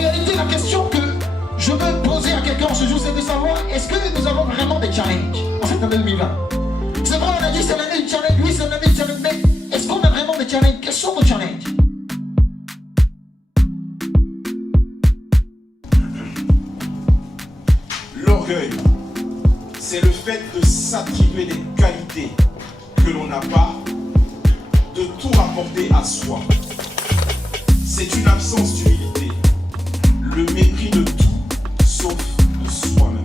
réalité, la question que je veux poser à quelqu'un ce jour, c'est de savoir, est-ce que nous avons vraiment des challenges en cette année 2020? C'est vrai, on a dit c'est l'année du challenge, oui c'est l'année du challenge, mais est-ce qu'on a vraiment des challenges? Quels sont nos challenges? L'orgueil, c'est le fait de s'attribuer des qualités que l'on n'a pas, de tout rapporter à soi. C'est une absence d'humilité, le mépris de tout, sauf de soi-même.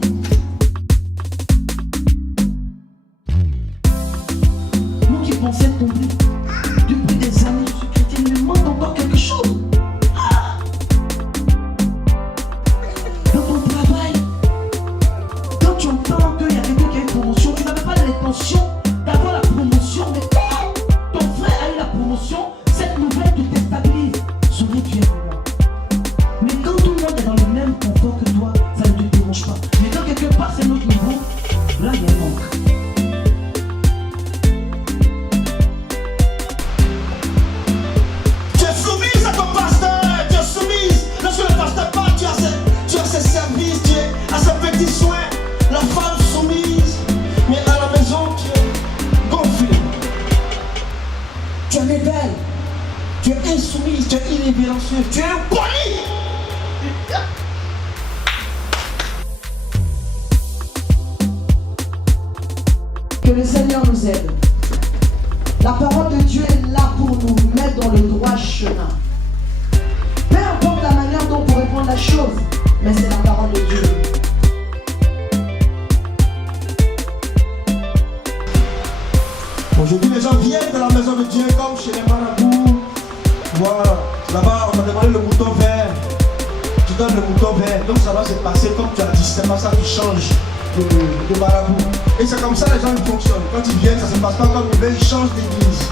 Nous qui pensons tomber depuis des années, je suis chrétien, il me manque encore quelque chose. Dans ton travail, quand tu entends qu'il y a quelqu'un qui a une promotion, tu n'avais pas l'intention d'avoir la promotion, mais ton frère a eu la promotion, cette nouvelle te déstabilise. Souris, tu es moi. Mais quand tout le monde est dans le même confort que toi, ça ne te dérange pas. Mais quand quelqu'un passe à un autre niveau, là il y a un manque. Tu es soumise à ton pasteur, tu es soumise. Lorsque le pasteur parle, tu as ses services, tu es à ses petits soins. La femme soumise, mais à la maison, tu es gonflée. Tu es rebelle, tu es insoumise, tu es irrévérencieuse, tu es impoli. Que le Seigneur nous aide. La parole de Dieu est là pour nous mettre dans le droit chemin. Peu importe la manière dont on pourrait prendre la chose, mais c'est la parole de Dieu. Aujourd'hui, les gens viennent de la maison de Dieu comme chez les marabouts. Voilà, là-bas, on m'a demandé le mouton vert. Tu donnes le mouton vert, donc ça va se passer comme tu as dit. C'est pas ça qui change de marabout. Et c'est comme ça les gens fonctionnent. Quand ils viennent, ça se passe pas comme ils veulent, ils changent d'église.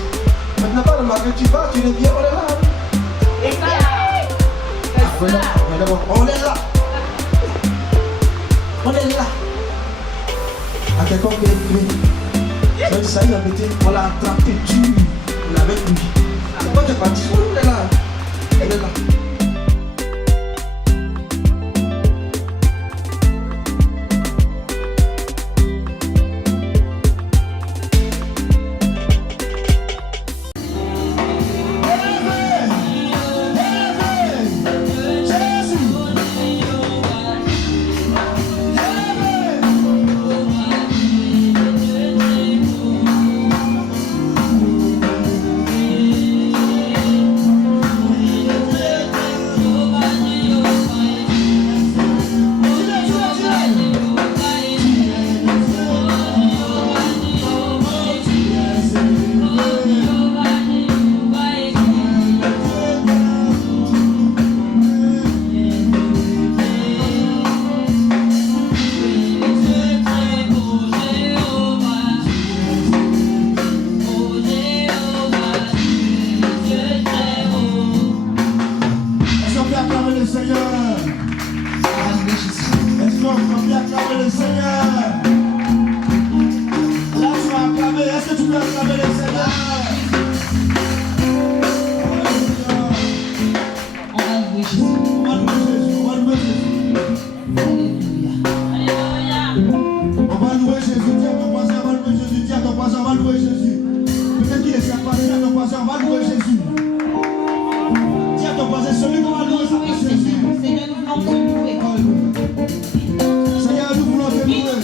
Maintenant, pas le matin, tu vas, tu reviens, on est là. On est là. On est là. À quelqu'un qui est clé. Donc ça y est, on l'a attrapé, on l'avait lui. Pourquoi tu es parti? Elle est là. Elle est là. Seigneur, nous voulons te louer.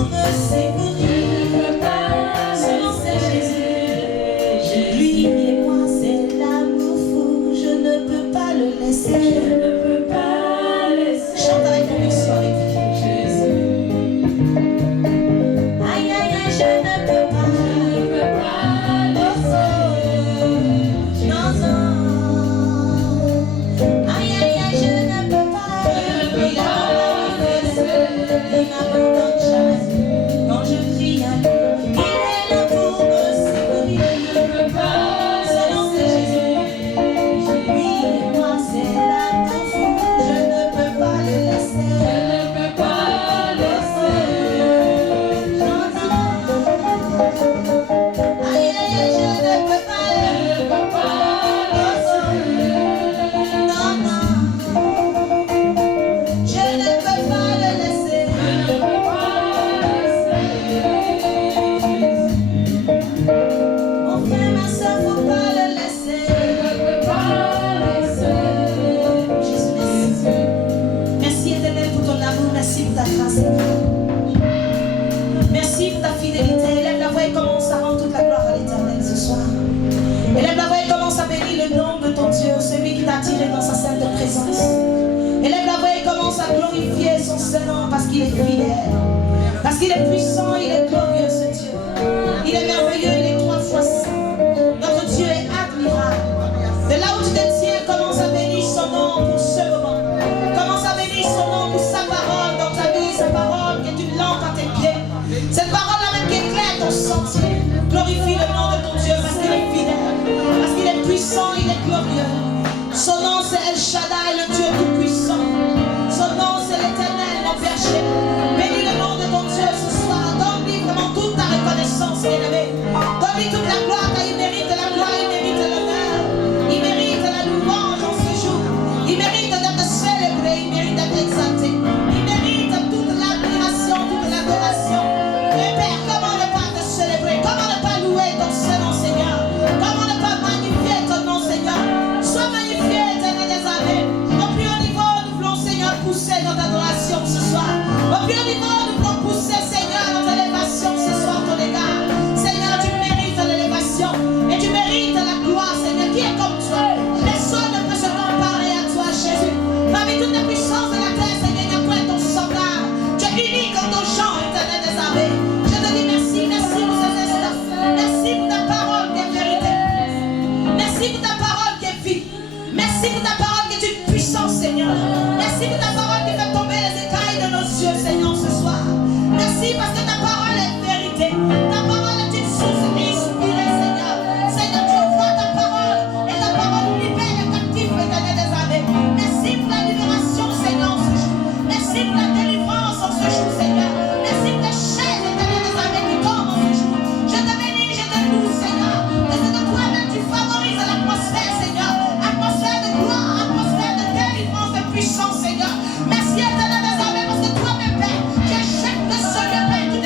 pour me secourir. Son nom c'est Jésus. Lui et moi c'est l'amour fou. Je ne peux pas le laisser. Chante avec conviction avec Jésus. Aïe aïe aïe, je ne peux pas. Non, non. Aïe aïe aïe, je ne peux pas. Il m'abandonne jamais. Quand je crie à lui, il est là pour me secourir. Son nom c'est Jésus. Lui et moi c'est l'amour fou. Je ne peux pas le laisser. Non, non. Aïe aïe aïe, je ne peux pas. Non, non. Je ne peux pas le laisser. Mon frère, ma soeur, faut pas le laisser. Jésus, merci. Merci éternel pour ton amour, merci pour ta grâce. Merci pour ta fidélité. Élève la voix et commence à rendre toute la gloire à l'éternel ce soir. Élève la voix et commence à bénir le nom de ton Dieu, celui qui t'a attiré dans sa sainte présence. Élève la voix et commence à glorifier son Seigneur parce qu'il est fidèle. Parce qu'il est puissant, il est glorieux ce Dieu. Il est merveilleux, il est 3 fois saint. Notre Dieu est admirable. De là où tu te tiens, commence à bénir son nom pour ce moment. Commence à bénir son nom pour sa parole dans ta vie, sa parole qui est une lampe à tes pieds. Cette parole-là même qui éclaire ton sentier. Glorifie le nom de ton Dieu parce qu'il est fidèle. Parce qu'il est puissant, il est glorieux. Son nom c'est El Shaddai, le Dieu tout-puissant. Son nom c'est l'Éternel, mon berger. Bénis le nom de ton Dieu ce soir. Donne-lui vraiment toute ta reconnaissance, bien-aimé. Donne-lui toute la gloire, car il mérite la gloire, il mérite l'honneur. Il mérite la louange en ce jour. Il mérite d'être célébré, il mérite d'être exalté. Il mérite toute l'admiration, toute l'adoration. Mais Père, comment ne pas te célébrer? Comment ne pas louer ton Seigneur, Seigneur? Comment ne pas magnifier ton nom, Seigneur? Sois magnifié, éternel des armées. Au plus haut niveau, nous voulons, Seigneur, pousser notre adoration ce soir. Au plus haut niveau, nous voulons pousser, Seigneur, notre élévation ce soir, ton égard. Seigneur, tu mérites l'élévation et tu mérites la gloire, Seigneur. Qui est comme toi? Personne ne peut se comparer à toi, Jésus. Parmi toutes les puissances de la terre, Seigneur, il n'y a point ton semblable. Tu es unique en ton genre, éternel des armées. Je te dis merci, merci pour ces instants. Merci pour ta parole qui est vérité. Merci pour ta parole qui est vie. Merci pour ta parole qui est une puissance, Seigneur. Merci pour ta parole qui fait tomber les écailles de nos yeux, Seigneur, ce soir. Merci parce que ta parole est vérité. Ta parole est une source inspirée, Seigneur. Seigneur, tu envoies ta parole et ta parole libère les captifs, éternel des armées. Merci pour la libération, Seigneur, en ce jour. Merci pour la délivrance en ce jour, Seigneur. Merci pour les chaînes, éternel des armées, qui tombent en ce jour. Je te bénis, je te loue, Seigneur. Parce que toi-même, tu favorises l'atmosphère, Seigneur. Atmosphère de gloire, atmosphère de délivrance, de puissance, Seigneur. Merci, éternel des armées, parce que toi-même, Père, tu achètes de ce lieu, Père, tu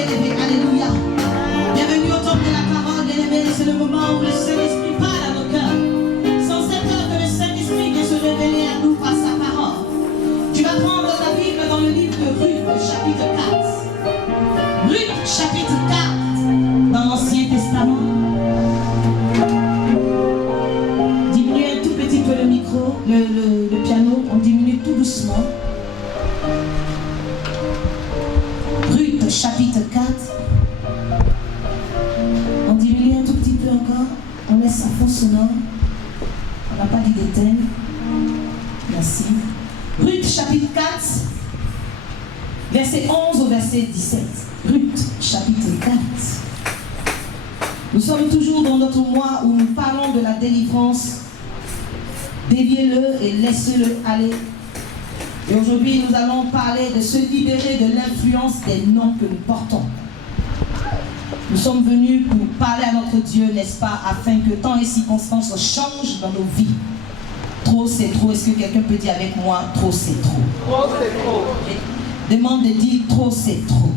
bien-aimés. Alléluia. Bienvenue au temple de la parole, bien-aimés. C'est le moment où le Saint-Esprit parle à nos cœurs. Sans cette heure que le Saint-Esprit vient se révéler à nous par sa parole. Tu vas prendre ta Bible dans le livre de Ruth, chapitre 4. Ruth, chapitre 4, dans l'Ancien Testament. Diminuez un tout petit peu le micro, le piano, on diminue tout doucement. Ruth, chapitre 4. On diminue un tout petit peu encore. On laisse à fond sonore. On n'a pas dit d'éteindre. Merci. Ruth, chapitre 4, verset 11 au verset 17. Ruth, chapitre 4. Nous sommes toujours dans notre mois où nous parlons de la délivrance. Déviez-le et laissez-le aller. Et aujourd'hui, nous allons parler de se libérer de l'influence des noms que nous portons. Nous sommes venus pour parler à notre Dieu, n'est-ce pas, afin que temps et circonstances changent dans nos vies. Trop, c'est trop. Est-ce que quelqu'un peut dire avec moi, trop, c'est trop? Trop, c'est trop. Demande de dire, trop, c'est trop.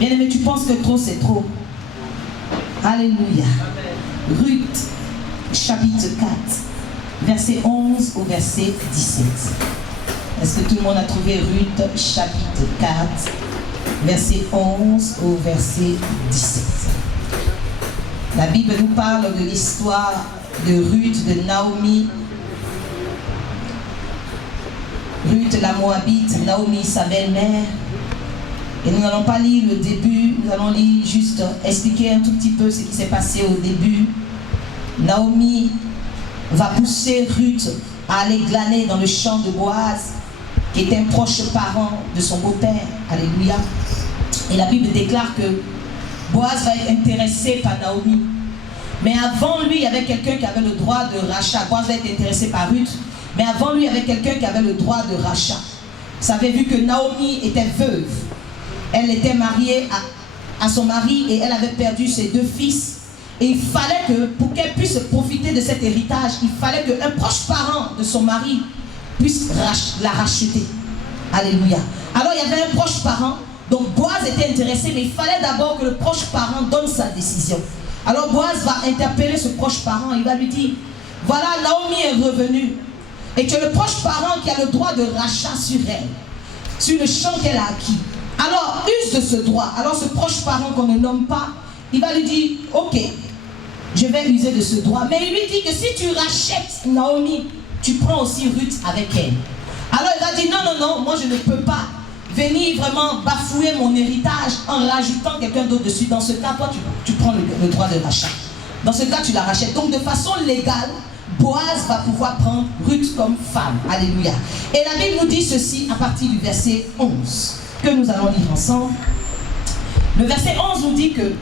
Bien aimé, tu penses que trop, c'est trop? Alléluia. Ruth, chapitre 4, verset 11 au verset 17. Est-ce que tout le monde a trouvé Ruth, chapitre 4, verset 11 au verset 17? La Bible nous parle de l'histoire de Ruth, de Naomi. Ruth la Moabite, Naomi sa belle-mère. Et nous n'allons pas lire le début, nous allons lire juste expliquer un tout petit peu ce qui s'est passé au début. Naomi va pousser Ruth à aller glaner dans le champ de Boaz, qui est un proche parent de son beau-père. Alléluia. Et la Bible déclare que Boaz va être intéressé par Naomi. Mais avant lui, il y avait quelqu'un qui avait le droit de rachat. Boaz va être intéressé par Ruth. Mais avant lui, il y avait quelqu'un qui avait le droit de rachat. Vous avez vu que Naomi était veuve. Elle était mariée à son mari et elle avait perdu ses 2 fils. Et il fallait que, pour qu'elle puisse profiter de cet héritage, il fallait qu'un proche parent de son mari puisse la racheter. Alléluia. Alors il y avait un proche parent, donc Boaz était intéressé, mais il fallait d'abord que le proche parent donne sa décision. Alors Boaz va interpeller ce proche parent, il va lui dire, voilà, Naomi est revenue, et tu es le proche parent qui a le droit de rachat sur elle, sur le champ qu'elle a acquis. Alors use de ce droit. Alors ce proche parent qu'on ne nomme pas, il va lui dire, ok, je vais user de ce droit. Mais il lui dit que si tu rachètes Naomi, tu prends aussi Ruth avec elle. Alors il va dire, non, non, non, moi je ne peux pas venir vraiment bafouer mon héritage en rajoutant quelqu'un d'autre dessus. Dans ce cas, toi, tu prends le droit de rachat. Dans ce cas, tu la rachètes. Donc de façon légale, Boaz va pouvoir prendre Ruth comme femme. Alléluia. Et la Bible nous dit ceci à partir du verset 11, que nous allons lire ensemble. Le verset 11 nous dit que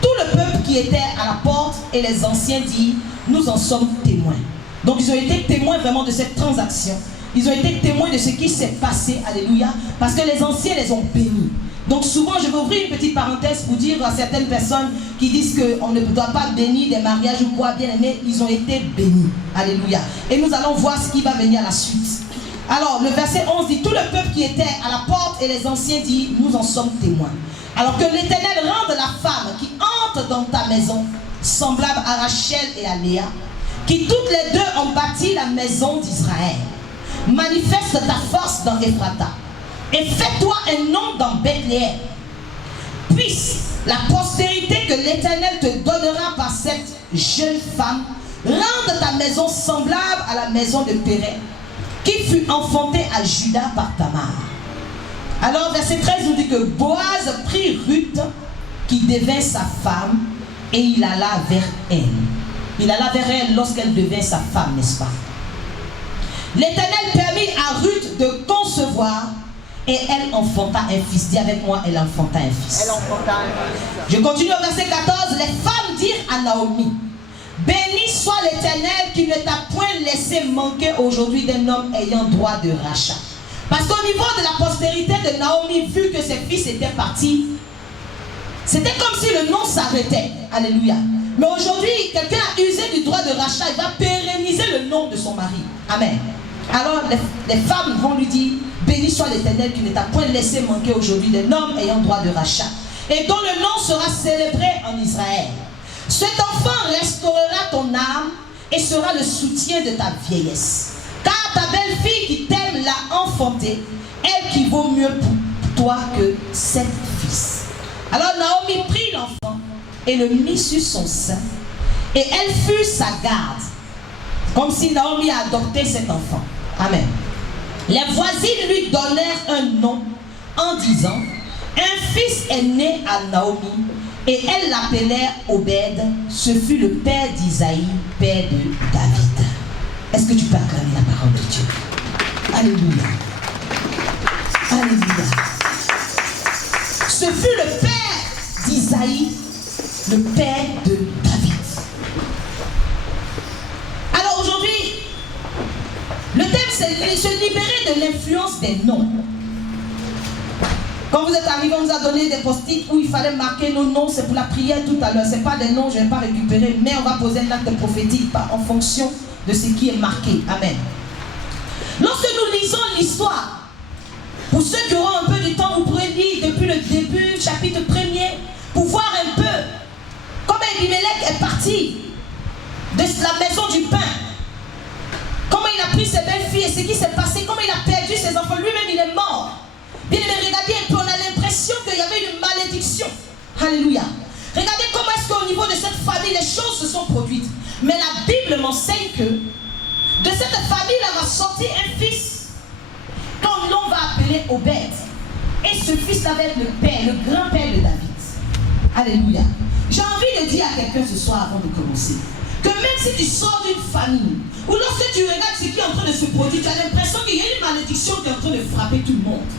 tout le peuple qui était à la porte et les anciens disent, nous en sommes témoins. Donc ils ont été témoins vraiment de cette transaction. Ils ont été témoins de ce qui s'est passé, alléluia, parce que les anciens les ont bénis. Donc souvent, je vais ouvrir une petite parenthèse pour dire à certaines personnes qui disent qu'on ne doit pas bénir des mariages ou quoi, bien aimés, ils ont été bénis, alléluia. Et nous allons voir ce qui va venir à la suite. Alors le verset 11 dit, tout le peuple qui était à la porte et les anciens disent, nous en sommes témoins. Alors que l'Éternel rende la femme qui entre dans ta maison, semblable à Rachel et à Léa, qui toutes les deux ont bâti la maison d'Israël. Manifeste ta force dans Ephrata et fais-toi un nom dans Bethléem. Puisse la postérité que l'Éternel te donnera par cette jeune femme rende ta maison semblable à la maison de Pérez, qui fut enfantée à Juda par Tamar. Alors verset 13 nous dit que Boaz prit Ruth qui devint sa femme et il alla vers elle. Il alla vers elle lorsqu'elle devint sa femme, n'est-ce pas? L'Éternel permit à Ruth de concevoir et elle enfanta un fils. Dis avec moi, elle enfanta un fils. Elle enfanta un fils. Je continue au verset 14. Les femmes dirent à Naomi, béni soit l'Éternel qui ne t'a point laissé manquer aujourd'hui d'un homme ayant droit de rachat. Parce qu'au niveau de la postérité de Naomi, vu que ses fils étaient partis, c'était comme si le nom s'arrêtait. Alléluia. Mais aujourd'hui, quelqu'un a usé du droit de rachat, il va pérenniser le nom de son mari. Amen. Alors les femmes vont lui dire, béni soit l'Éternel qui ne t'a point laissé manquer aujourd'hui d'un homme ayant droit de rachat, et dont le nom sera célébré en Israël. Cet enfant restaurera ton âme et sera le soutien de ta vieillesse. Car ta belle-fille qui t'aime l'a enfanté, elle qui vaut mieux pour toi que 7 fils. Alors Naomi prit l'enfant et le mit sur son sein, et elle fut sa garde, comme si Naomi a adopté cet enfant. Amen. Les voisines lui donnèrent un nom en disant, un fils est né à Naomi, et elles l'appelèrent Obed. Ce fut le père d'Isaïe, père de David. Est-ce que tu peux acclamer la parole de Dieu? Alléluia. Alléluia. Ce fut le père d'Isaïe, le père de David. Alors aujourd'hui, le thème c'est se libérer de l'influence des noms. Quand vous êtes arrivé, on nous a donné des post-it où il fallait marquer nos noms. C'est pour la prière tout à l'heure. Ce n'est pas des noms, je ne vais pas récupérer, mais on va poser un acte prophétique en fonction de ce qui est marqué. Amen. Lorsque nous lisons l'histoire, pour ceux qui auront un peu de temps, vous pourrez lire depuis le début, chapitre 1er, pour voir un peu comment Abimelech est parti de la maison du pain. Comment il a pris ses belles-filles et ce qui s'est passé, comment il a perdu ses enfants. Lui-même, il est mort. Bien aimé, regardez un peu, on a l'impression qu'il y avait une malédiction. Alléluia. Regardez comment est-ce qu'au niveau de cette famille, les choses se sont produites. Mais la Bible m'enseigne que de cette famille-là va sortir un fils dont l'on va appeler Obed. Et ce fils-là va être le père, le grand-père de David. Alléluia. J'ai envie de dire à quelqu'un ce soir avant de commencer, que même si tu sors d'une famille, ou lorsque tu regardes ce qui est en train de se produire, tu as l'impression qu'il y a une malédiction qui est en train de frapper tout le monde.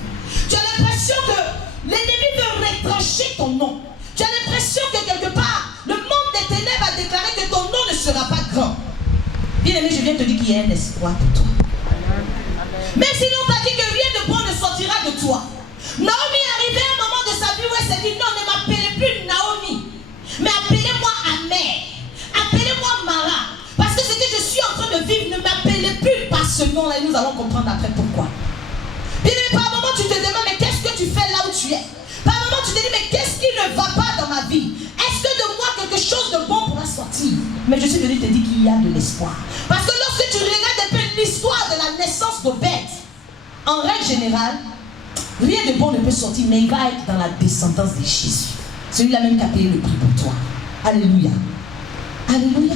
Tu as l'impression que l'ennemi veut retrancher ton nom. Tu as l'impression que quelque part, le monde des ténèbres a déclaré que ton nom ne sera pas grand. Bien aimé, je viens te dire qu'il y a un espoir pour toi. Même si l'on t'a dit que rien de bon ne sortira de toi. Naomi est arrivée à un moment de sa vie où elle s'est dit, non, ne m'appelez plus Naomi, mais appelez-moi Amère, appelez-moi Mara. Parce que ce que je suis en train de vivre, ne m'appelez plus par ce nom-là, et nous allons comprendre après pourquoi. Bien aimé, par un moment tu te demandes, mais qu'est-ce que tu fais là où tu es? Par un moment tu te dis, mais qu'est-ce qui ne va pas dans ma vie? Est-ce que de moi quelque chose de bon pourra sortir? Mais je suis venu te dire qu'il y a de l'espoir. Parce que lorsque tu regardes un peu l'histoire de la naissance d'Obed, en règle générale, rien de bon ne peut sortir, mais il va être dans la descendance de Jésus. Celui-là même qui a payé le prix pour toi. Alléluia. Alléluia.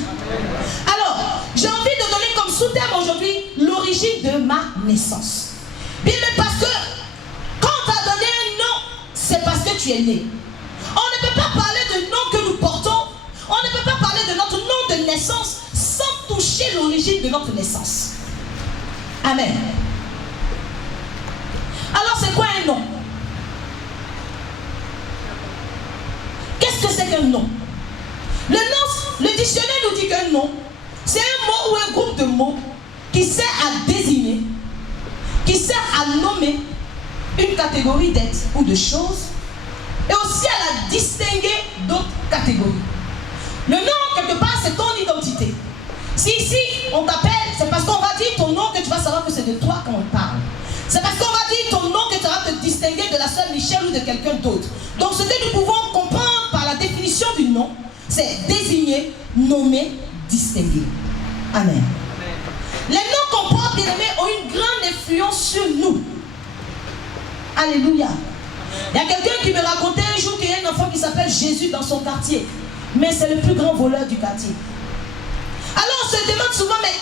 Alors, j'ai envie de donner comme sous-thème aujourd'hui l'origine de ma naissance. Bien, mais parce que quand on t'a donné un nom, c'est parce que tu es né. On ne peut pas parler de nom que nous portons. On ne peut pas parler de notre nom de naissance sans toucher l'origine de notre naissance. Amen. Alors c'est quoi un nom? Qu'est-ce que c'est qu'un nom? Le nom, le dictionnaire nous dit qu'un nom, c'est un mot ou un groupe de mots qui sert à désigner, qui sert à nommer une catégorie d'êtres ou de choses, et aussi à la distinguer d'autres catégories. Le nom, quelque part, c'est ton identité. Si ici, on t'appelle, c'est parce qu'on va dire ton nom que tu vas savoir que c'est de toi qu'on parle. C'est parce qu'on va dire ton nom que tu vas te distinguer de la sœur Michel ou de quelqu'un d'autre. Donc ce que nous pouvons comprendre par la définition du nom, c'est désigner, nommer, distinguer. Amen. Les noms qu'on porte, bien aimés, ont une grande influence sur nous. Alléluia. Il y a quelqu'un qui me racontait un jour qu'il y a un enfant qui s'appelle Jésus dans son quartier. Mais c'est le plus grand voleur du quartier. Alors on se demande souvent, mais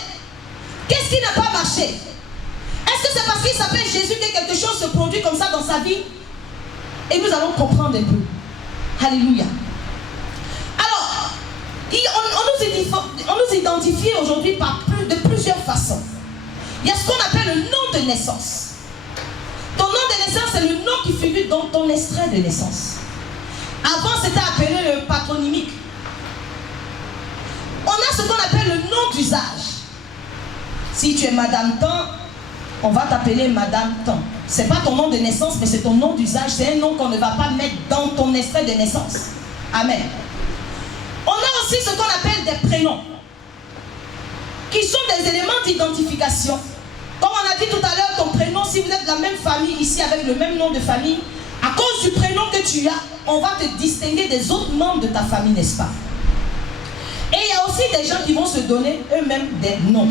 qu'est-ce qui n'a pas marché? Est-ce que c'est parce qu'il s'appelle Jésus que quelque chose se produit comme ça dans sa vie? Et nous allons comprendre un peu. Alléluia. Alors, on nous identifie aujourd'hui de plusieurs façons. Il y a ce qu'on appelle le nom de naissance. Ton nom de naissance, c'est le nom qui figure dans ton extrait de naissance. Avant, c'était appelé le patronymique. On a ce qu'on appelle le nom d'usage. Si tu es Madame Tan, on va t'appeler Madame Tan. Ce n'est pas ton nom de naissance, mais c'est ton nom d'usage. C'est un nom qu'on ne va pas mettre dans ton extrait de naissance. Amen. On a aussi ce qu'on appelle des prénoms, qui sont des éléments d'identification, comme dit tout à l'heure, ton prénom, si vous êtes de la même famille ici avec le même nom de famille, à cause du prénom que tu as, on va te distinguer des autres membres de ta famille, n'est-ce pas? Et il y a aussi des gens qui vont se donner eux-mêmes des noms.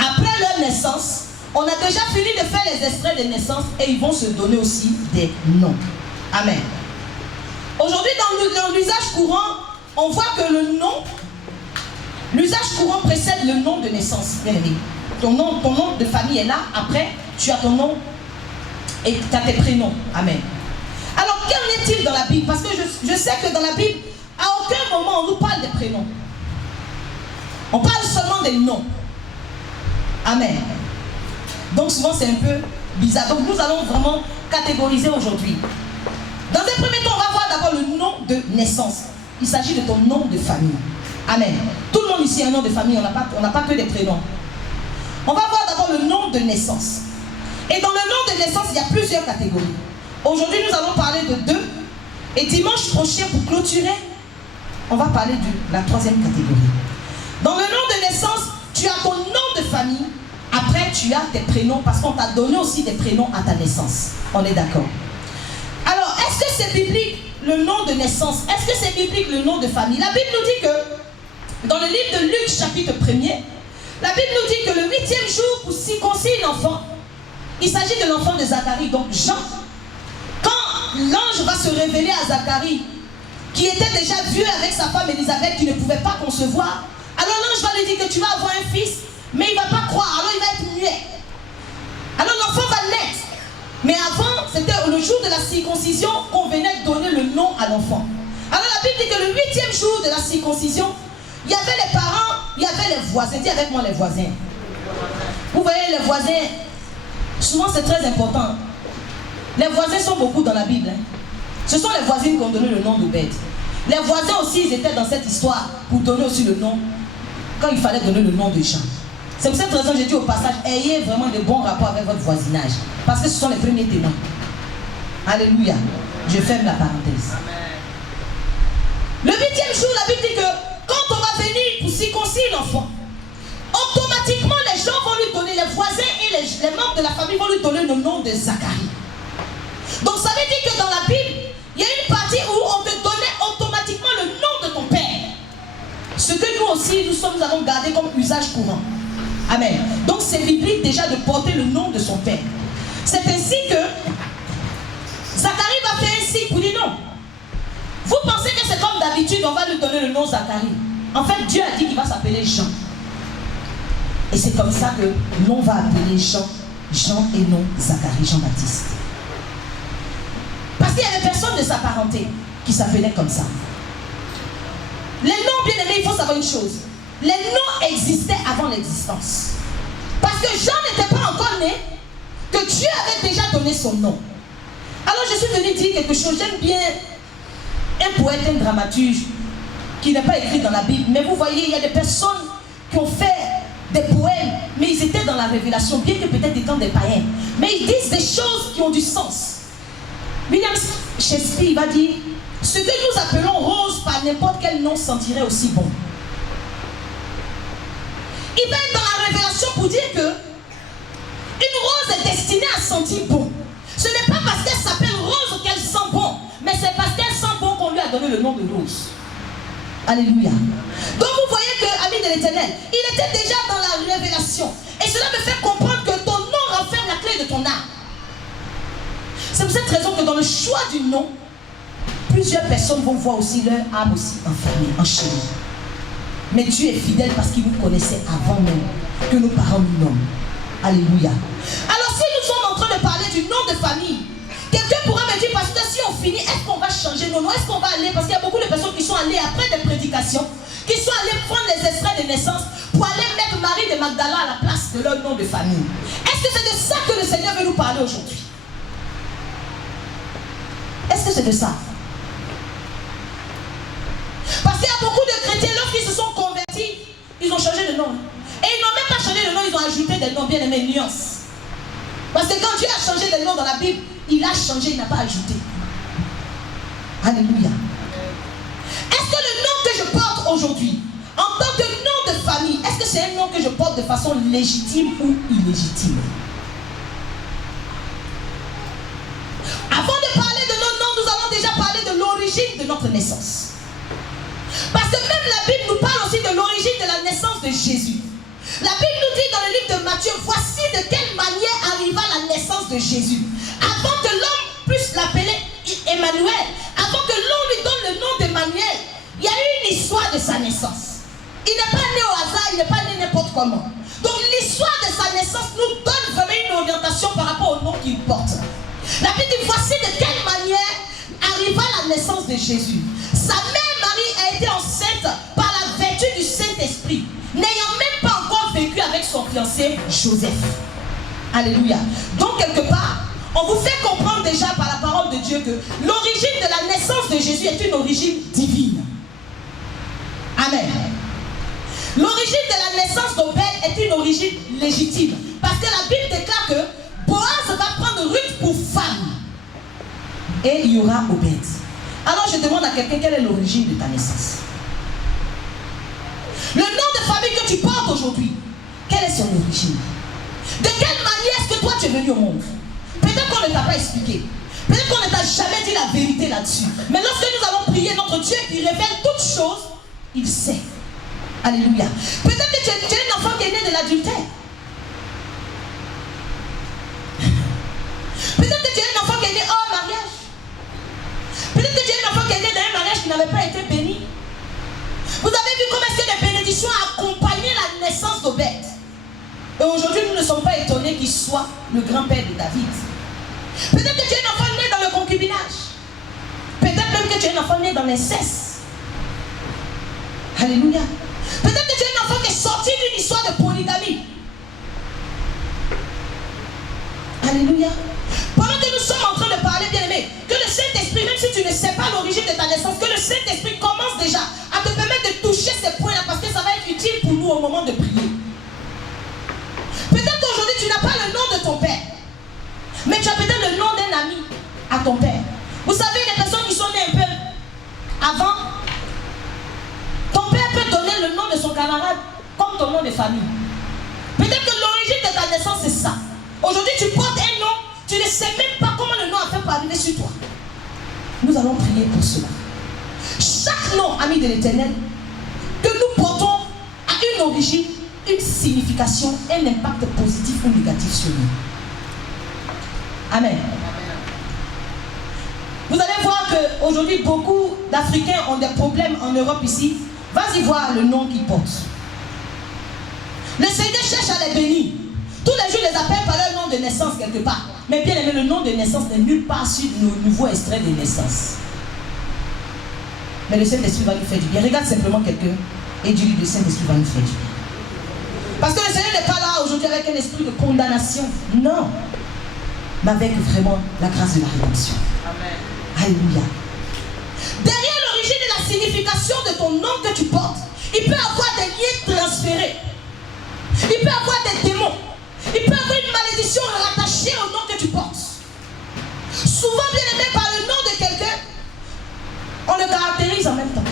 Après leur naissance, on a déjà fini de faire les extraits de naissance et ils vont se donner aussi des noms. Amen. Aujourd'hui, dans l'usage courant, on voit que le nom, l'usage courant précède le nom de naissance, bien aimé. Ton nom de famille est là, après, tu as ton nom et tu as tes prénoms. Amen. Alors, qu'en est-il dans la Bible? Parce que je sais que dans la Bible, à aucun moment on nous parle des prénoms. On parle seulement des noms. Amen. Donc souvent c'est un peu bizarre. Donc nous allons vraiment catégoriser aujourd'hui. Dans un premier temps, on va voir d'abord le nom de naissance. Il s'agit de ton nom de famille. Amen. Tout le monde ici a un nom de famille, on n'a pas que des prénoms. On va voir d'abord le nom de naissance. Et dans le nom de naissance, il y a plusieurs catégories. Aujourd'hui, nous allons parler de 2. Et dimanche prochain, pour clôturer, on va parler de la 3e catégorie. Dans le nom de naissance, tu as ton nom de famille. Après, tu as tes prénoms parce qu'on t'a donné aussi des prénoms à ta naissance. On est d'accord? Alors, est-ce que c'est biblique le nom de naissance? Est-ce que c'est biblique le nom de famille? La Bible nous dit que, dans le livre de Luc, chapitre 1er, la Bible nous dit que le 8e jour, pour circoncire l'enfant, il s'agit de l'enfant de Zacharie, donc Jean. Quand l'ange va se révéler à Zacharie, qui était déjà vieux avec sa femme Élisabeth, qui ne pouvait pas concevoir, alors l'ange va lui dire que tu vas avoir un fils, mais il ne va pas croire, alors il va être muet. Alors l'enfant va naître. Mais avant, c'était le jour de la circoncision qu'on venait donner le nom à l'enfant. Alors la Bible dit que le 8e jour de la circoncision, il y avait les parents, il y avait les voisins. Dis avec moi les voisins. Vous voyez les voisins, souvent c'est très important. Les voisins sont beaucoup dans la Bible. Ce sont les voisines qui ont donné le nom d'Obed. Les voisins aussi, ils étaient dans cette histoire pour donner aussi le nom, quand il fallait donner le nom de Jean. C'est pour cette raison que j'ai dit au passage, ayez vraiment de bons rapports avec votre voisinage. Parce que ce sont les premiers témoins. Alléluia. Je ferme la parenthèse. Le 8e jour, la Bible dit que quand on va venir pour circoncire l'enfant, automatiquement les gens vont lui donner, les voisins et les membres de la famille vont lui donner le nom de Zacharie. Donc ça veut dire que dans la Bible, il y a une partie où on te donnait automatiquement le nom de ton père. Ce que nous aussi, nous avons gardé comme usage courant. Amen. Donc c'est biblique déjà de porter le nom de son père. C'est ainsi que Zacharie va faire un signe pour dire non. Vous pensez que c'est comme d'habitude, on va lui donner le nom Zacharie. En fait, Dieu a dit qu'il va s'appeler Jean. Et c'est comme ça que l'on va appeler Jean et non Zacharie, Jean-Baptiste. Parce qu'il n'y avait personne de sa parenté qui s'appelait comme ça. Les noms, bien aimés, il faut savoir une chose. Les noms existaient avant l'existence. Parce que Jean n'était pas encore né, que Dieu avait déjà donné son nom. Alors je suis venu dire quelque chose. J'aime bien un poète, un dramaturge, qui n'est pas écrit dans la Bible. Mais vous voyez, il y a des personnes qui ont fait des poèmes, mais ils étaient dans la révélation, bien que peut-être étant des païens. Mais ils disent des choses qui ont du sens. William Shakespeare va dire, ce que nous appelons rose par n'importe quel nom sentirait aussi bon. Il va être dans la révélation pour dire que une rose est destinée à sentir bon. Ce n'est pas parce qu'elle s'appelle rose qu'elle sent bon, mais c'est parce qu'elle sent bon qu'on lui a donné le nom de rose. Alléluia. Donc vous voyez que, ami de l'Éternel, il était déjà dans la révélation. Et cela me fait comprendre que ton nom renferme la clé de ton âme. C'est pour cette raison que dans le choix du nom, plusieurs personnes vont voir aussi leur âme aussi enfermée, enchaînée. Mais Dieu est fidèle parce qu'il nous connaissait avant même que nos parents nous nomment. Alléluia. Alors si nous sommes en train de parler du nom de famille, quelqu'un pourrait me dire, parce que si on finit, est-ce qu'on va changer nos noms? Est-ce qu'on va aller, parce qu'il y a beaucoup de personnes qui sont allées après des prédications, qui sont allées prendre les extraits de naissance pour aller mettre Marie de Magdala à la place de leur nom de famille. Est-ce que c'est de ça que le Seigneur veut nous parler aujourd'hui? Est-ce que c'est de ça? Parce qu'il y a beaucoup de chrétiens, lorsqu'ils se sont convertis, ils ont changé de nom. Et ils n'ont même pas changé de nom, ils ont ajouté des noms, bien aimés, nuances. Parce que quand Dieu a changé de nom dans la Bible, il a changé, il n'a pas ajouté. Alléluia. Est-ce que le nom que je porte aujourd'hui, en tant que nom de famille, est-ce que c'est un nom que je porte de façon légitime ou illégitime? l'origine de notre naissance. Parce que même la Bible nous parle aussi de l'origine de la naissance de Jésus. La Bible nous dit dans le livre de Matthieu, voici de quelle manière arriva la naissance de Jésus. Avant que l'homme puisse l'appeler Emmanuel, avant que l'on lui donne le nom d'Emmanuel, il y a eu une histoire de sa naissance. Il n'est pas né au hasard, il n'est pas né n'importe comment. Donc l'histoire de sa naissance nous donne vraiment une orientation par rapport au nom qu'il porte. La Bible dit, voici de quelle manière arriva la naissance de Jésus. Sa mère Marie a été enceinte par la vertu du Saint-Esprit, n'ayant même pas encore vécu avec son fiancé Joseph. Alléluia. Donc quelque part, on vous fait comprendre déjà par la parole de Dieu que l'origine de la naissance de Jésus est une origine divine. Amen. L'origine de la naissance d'Obed est une origine légitime. Parce que la Bible déclare que Boaz va prendre Ruth pour femme. Et il y aura Obed. Alors je demande à quelqu'un, quelle est l'origine de ta naissance? Le nom de famille que tu portes aujourd'hui, quelle est son origine? De quelle manière est-ce que toi tu es venu au monde? Peut-être qu'on ne t'a pas expliqué. Peut-être qu'on ne t'a jamais dit la vérité là-dessus. Mais lorsque nous allons prier notre Dieu qui révèle toutes choses, il sait. Alléluia. Peut-être que tu es un enfant qui est né de l'adultère. Peut-être que tu es un enfant qui est né hors mariage. Peut-être que tu es un enfant qui est né dans un mariage qui n'avait pas été béni. Vous avez vu comment est-ce que les bénédictions ont accompagné la naissance d'Obed. Et aujourd'hui, nous ne sommes pas étonnés qu'il soit le grand-père de David. Peut-être que tu es un enfant né dans le concubinage. Peut-être même que tu es un enfant né dans l'inceste. Alléluia. Peut-être que tu es un enfant qui est sorti d'une histoire de polygamie. Alléluia. Pendant que nous sommes en train de parler, bien aimé, que le Saint-Esprit, même si tu ne sais pas l'origine de ta naissance, que le Saint-Esprit commence déjà à te permettre de toucher ces points-là parce que ça va être utile pour nous au moment de prier. Peut-être qu'aujourd'hui tu n'as pas le nom de ton père, mais tu as peut-être le nom d'un ami à ton père. Vous savez, les personnes qui sont nées un peu avant, ton père peut donner le nom de son camarade comme ton nom de famille. Peut-être que l'origine de ta naissance c'est ça. Aujourd'hui tu portes un nom, tu ne sais même pas comment le nom a fait pour arriver sur toi. Nous allons prier pour cela. Chaque nom, ami de l'Éternel, que nous portons a une origine, une signification, un impact positif ou négatif sur nous. Amen. Vous allez voir qu'aujourd'hui, beaucoup d'Africains ont des problèmes en Europe ici. Vas-y voir le nom qu'ils portent. Le Seigneur cherche à les bénir. Tous les jours, les appelle par leur nom de naissance quelque part. Mais bien aimé, le nom de naissance n'est nulle part sur nos nouveaux extraits de naissance. Mais le Saint-Esprit va nous faire du bien. Regarde simplement quelqu'un et dis-lui, le Saint-Esprit va nous faire du bien. Parce que le Seigneur n'est pas là aujourd'hui avec un esprit de condamnation. Non. Mais avec vraiment la grâce de la rédemption. Amen. Alléluia. Derrière l'origine et la signification de ton nom que tu portes, il peut avoir des liens transférés. Il peut avoir des démons. Il peut avoir une malédiction rattachée au nom que tu portes. Souvent bien aimé par le nom de quelqu'un, on le caractérise en même temps.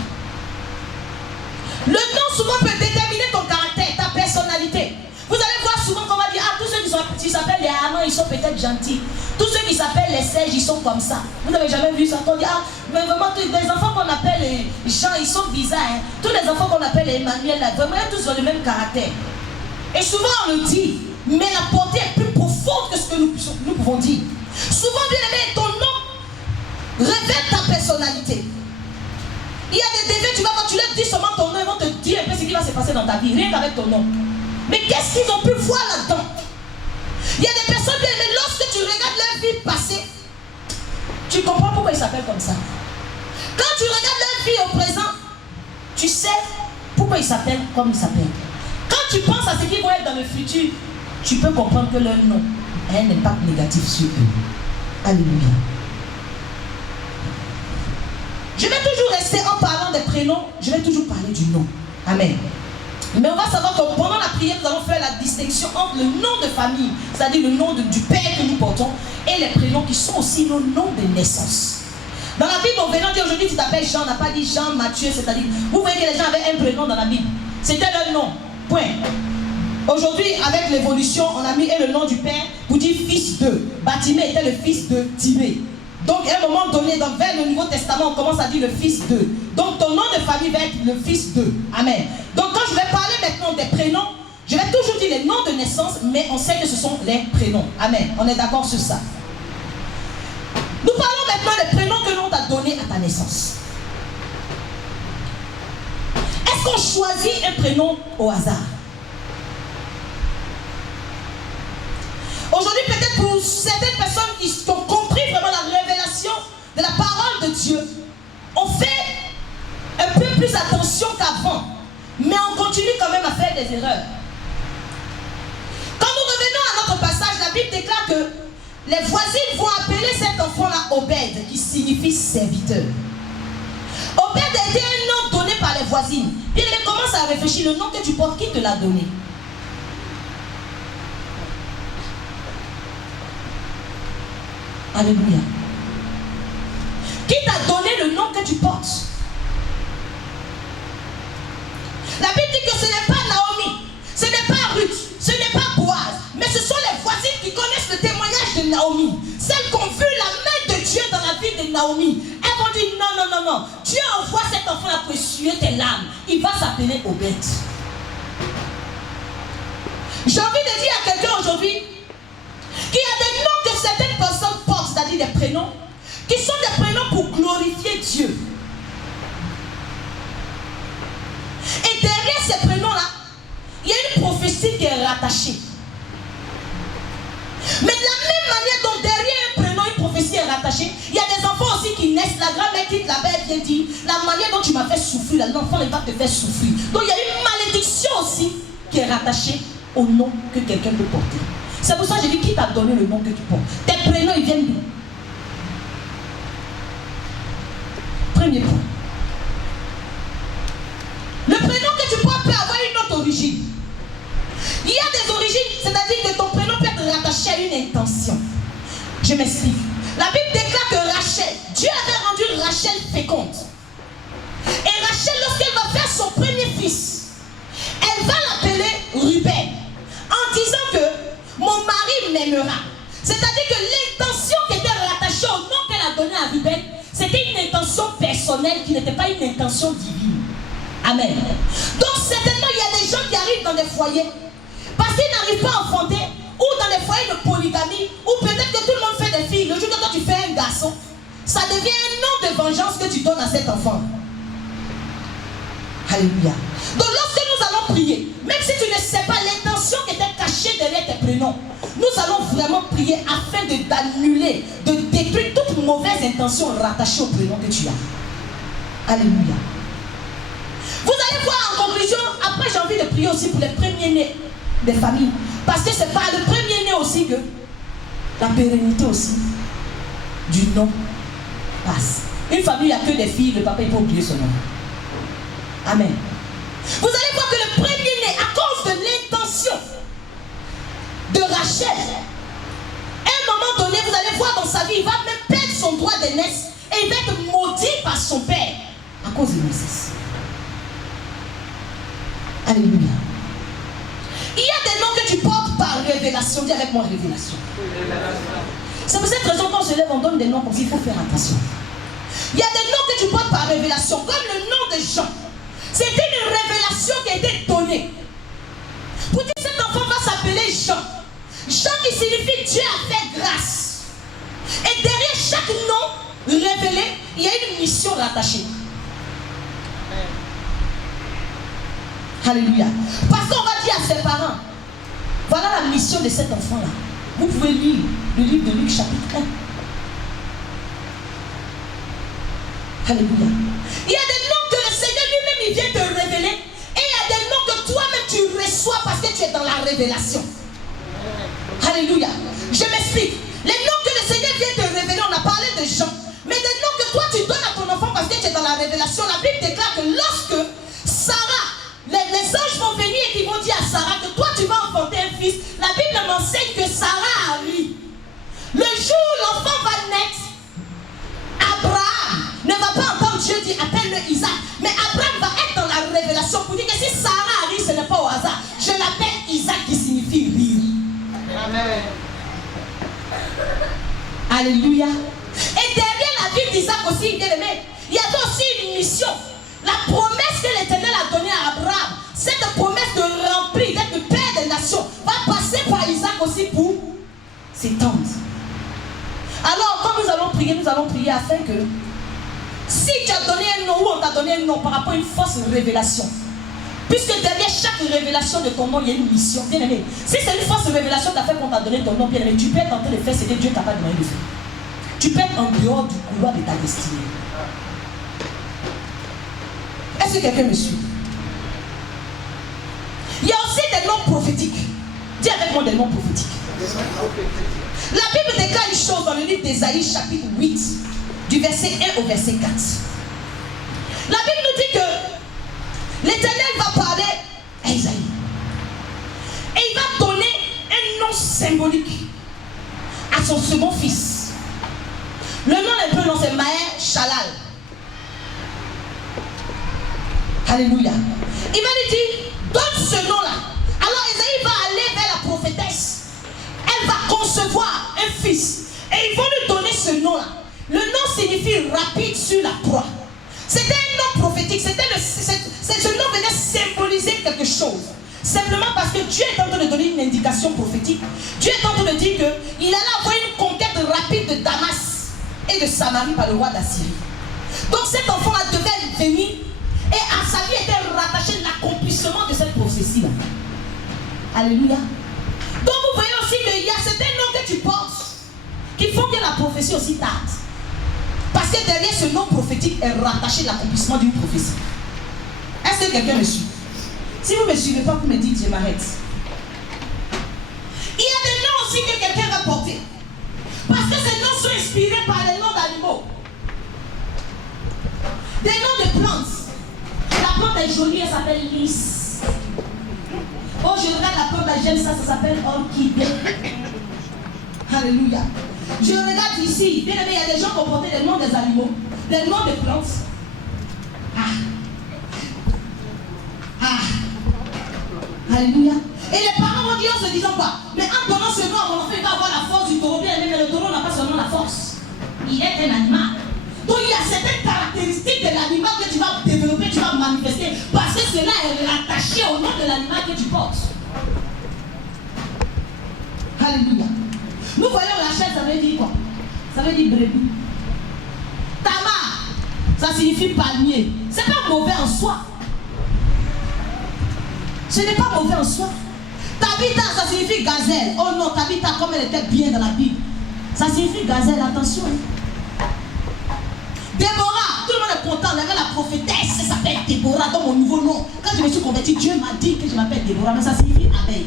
Le nom souvent peut déterminer ton caractère, ta personnalité. Vous allez voir souvent qu'on va dire, ah, tous ceux qui s'appellent les amants, ils sont peut-être gentils. Tous ceux qui s'appellent les seiges, ils sont comme ça. Vous n'avez jamais vu ça? On dit, ah, mais vraiment, les enfants qu'on appelle Jean, ils sont bizarres. Hein? Tous les enfants qu'on appelle Emmanuel, là, vraiment, tous ont le même caractère. Et souvent, on le dit, mais la portée est plus profonde que ce que nous pouvons dire. Souvent, bien aimé, ton nom révèle ta personnalité. Il y a des déviés, tu vas quand tu leur dis seulement ton nom, ils vont te dire un peu ce qui va se passer dans ta vie, rien qu'avec ton nom. Mais qu'est-ce qu'ils ont pu voir là-dedans? Il y a des personnes bien aimées, lorsque tu regardes leur vie passée, tu comprends pourquoi ils s'appellent comme ça. Quand tu regardes leur vie au présent, tu sais pourquoi ils s'appellent comme ils s'appellent. Quand tu penses à ce qu'ils vont être dans le futur, tu peux comprendre que leur nom a un impact négatif sur eux. Alléluia. Je vais toujours rester en parlant des prénoms, je vais toujours parler du nom. Amen. Mais on va savoir que pendant la prière, nous allons faire la distinction entre le nom de famille, c'est-à-dire le nom du Père que nous portons, et les prénoms qui sont aussi nos noms de naissance. Dans la Bible, on venant dire aujourd'hui tu t'appelles Jean, on n'a pas dit Jean, Matthieu, c'est-à-dire, vous voyez que les gens avaient un prénom dans la Bible. C'était leur nom. Point. Aujourd'hui, avec l'évolution, on a mis le nom du Père pour dire fils de. Batimée était le fils de Timée. Donc à un moment donné, vers le Nouveau Testament, on commence à dire le fils de. Donc ton nom de famille va être le fils de. Amen. Donc quand je vais parler maintenant des prénoms, je vais toujours dire les noms de naissance, mais on sait que ce sont les prénoms. Amen. On est d'accord sur ça. Nous parlons maintenant des prénoms que l'on t'a donnés à ta naissance. Est-ce qu'on choisit un prénom au hasard? Aujourd'hui, peut-être pour certaines personnes qui ont compris vraiment la révélation de la parole de Dieu, on fait un peu plus attention qu'avant, mais on continue quand même à faire des erreurs. Quand nous revenons à notre passage, la Bible déclare que les voisines vont appeler cet enfant-là Obed, qui signifie serviteur. Obed a été un nom donné par les voisines. Puis elle commence à réfléchir, le nom que tu portes, qui te l'a donné? Alléluia. Qui t'a donné le nom que tu portes? La Bible dit que ce n'est pas Naomi, ce n'est pas Ruth, ce n'est pas Boaz, mais ce sont les voisines qui connaissent le témoignage de Naomi. Celles qui ont vu la main de Dieu dans la vie de Naomi. Elles vont dire non, non, non, non. Dieu envoie cet enfant-là pour essuyer tes larmes. Il va s'appeler Obed. J'ai envie de dire à quelqu'un aujourd'hui qu'il y a des noms que certaines personnes portent, c'est-à-dire des prénoms, qui sont des prénoms pour glorifier Dieu. Et derrière ces prénoms-là, il y a une prophétie qui est rattachée. Mais de la même manière dont derrière un prénom, une prophétie est rattachée, il y a des enfants aussi qui naissent. La grand-mère quitte la belle vient dire, la manière dont tu m'as fait souffrir, l'enfant il va te faire souffrir. Donc il y a une malédiction aussi qui est rattachée au nom que quelqu'un peut porter. C'est pour ça que j'ai dit, qui t'a donné le nom que tu portes? Tes prénoms, ils viennent d'où? Premier point. Le prénom que tu portes peut avoir une autre origine. Il y a des origines, c'est-à-dire que ton prénom peut être rattaché à une intention. Je m'explique. La Bible déclare que Rachel, Dieu avait rendu Rachel féconde. Et Rachel, lorsqu'elle va faire son premier fils, elle va l'appeler Ruben, en disant que mon mari m'aimera. C'est-à-dire que l'intention qui était rattachée au nom qu'elle a donné à Ruben, c'était une intention personnelle qui n'était pas une intention divine. Amen. Donc certainement il y a des gens qui arrivent dans des foyers parce qu'ils n'arrivent pas à enfanter, ou dans des foyers de polygamie, ou peut-être que tout le monde fait des filles. Le jour que toi tu fais un garçon, ça devient un nom de vengeance que tu donnes à cet enfant. Alléluia. Donc lorsque nous allons prier, même si tu ne sais pas l'intention qui était cachée derrière tes prénoms, nous allons vraiment prier afin d'annuler, de détruire toute mauvaise intention rattachée au prénom que tu as. Alléluia. Vous allez voir en conclusion, après j'ai envie de prier aussi pour les premiers-nés des familles. Parce que c'est par le premier-né aussi que la pérennité aussi du nom passe. Une famille, il n'y a que des filles, le papa il peut oublier son nom. Amen. Vous allez voir que le premier-né, à cause de l'intention de Rachel, à un moment donné, vous allez voir dans sa vie, il va même perdre son droit d'aînesse et il va être maudit par son père à cause de l'inceste. Alléluia. Il y a des noms que tu portes par révélation. Dis avec moi révélation. C'est pour cette raison qu'on se lève, on donne des noms comme ça, il faut faire attention. Il y a des noms que tu portes par révélation, comme le nom de Jean. C'était une révélation qui a été donnée. Pour dire cet enfant va s'appeler Jean. Jean qui signifie Dieu a fait grâce. Et derrière chaque nom révélé, il y a une mission rattachée. Alléluia. Parce qu'on va dire à ses parents, voilà la mission de cet enfant-là. Vous pouvez lire le livre de Luc chapitre 1. Alléluia. Il y a des noms que le Seigneur lui-même il vient te révéler. Et il y a des noms que toi-même tu reçois parce que tu es dans la révélation. Alléluia. Je m'explique. Les noms que le Seigneur vient te révéler, on a parlé de Jean. Mais des noms que toi tu donnes à ton enfant parce que tu es dans la révélation. La Bible déclare que lorsque Sarah, les anges vont venir et qui vont dire à Sarah que toi tu vas enfanter un fils. La Bible m'enseigne que Sarah a ri. Le jour où l'enfant va naître, Abraham ne va pas entendre Dieu dire appelle-le Isaac. Mais Abraham va être dans la révélation pour dire que si Sarah rit, ce n'est pas au hasard. Je l'appelle Isaac qui signifie rire. Amen. Alléluia. Et derrière la vie d'Isaac aussi, bien aimé, il y avait aussi une mission. La promesse que l'Éternel a donnée à Abraham, cette promesse de remplir, d'être le père des nations, va passer par Isaac aussi pour s'étendre. Alors, quand nous allons prier afin que si tu as donné un nom ou on t'a donné un nom par rapport à une fausse révélation, puisque derrière chaque révélation de ton nom, il y a une mission, bien aimé. Si c'est une fausse révélation d'affaire qu'on t'a donné ton nom, bien aimé, tu peux être en train de faire ce que Dieu t'a pas demandé de faire. Tu peux être en dehors du couloir de ta destinée. Est-ce que quelqu'un me suit? Il y a aussi des noms prophétiques. Dis avec moi des noms prophétiques. La Bible déclare une chose dans le livre d'Ésaïe, chapitre 8, du verset 1 au verset 4. La Bible nous dit que l'Éternel va parler à Ésaïe. Et il va donner un nom symbolique à son second fils. Le nom un peu long, c'est Maher Shalal. Alléluia. Il va lui dire, donne ce nom-là. Alors Ésaïe va aller vers la prophétesse. Elle va concevoir un fils. Et ils vont lui donner ce nom-là. Le nom signifie rapide sur la proie. C'était un nom prophétique. Ce nom venait symboliser quelque chose. Simplement parce que Dieu est en train de donner une indication prophétique. Dieu est en train de dire qu'il allait avoir une conquête rapide de Damas et de Samarie par le roi d'Assyrie. Donc cet enfant-là devait venir et à sa vie était rattaché l'accomplissement de cette prophétie-là. Alléluia. Donc vous voyez aussi qu'il y a certains noms que tu portes qui font que la prophétie aussi tarde. Parce que derrière ce nom prophétique est rattaché l'accomplissement d'une prophétie. Est-ce que quelqu'un me suit? Si vous ne me suivez pas, vous me dites, je m'arrête. Il y a des noms aussi que quelqu'un va porter. Parce que ces noms sont inspirés par les noms d'animaux. Des noms de plantes. La plante est jolie, elle s'appelle lys. Oh, je regarde la plante, j'aime ça, ça s'appelle orchidée. Alléluia. Je regarde ici, bien aimé, il y a des gens qui ont porté des noms des animaux, des noms de plantes. Alléluia. Et les parents vont dire en se disant quoi? Mais en donnant ce nom à mon enfant, il va avoir la force du taureau. Bien aimé, mais le taureau n'a pas seulement la force. Il est un animal. Donc il y a certaines caractéristiques de l'animal que tu vas développer, tu vas manifester. Parce que cela est rattaché au nom de l'animal que tu portes. Alléluia. Nous voyons la chaise, ça veut dire quoi? Ça veut dire brebis. Tamar, ça signifie palmier. C'est pas mauvais en soi. Ce n'est pas mauvais en soi. Tabitha, ça signifie gazelle. Oh non, Tabitha, comme elle était bien dans la Bible. Ça signifie gazelle, attention. Déborah, tout le monde est content. Il y avait la prophétesse, elle s'appelle Déborah dans mon nouveau nom. Quand je me suis converti, Dieu m'a dit que je m'appelle Déborah, mais ça signifie abeille.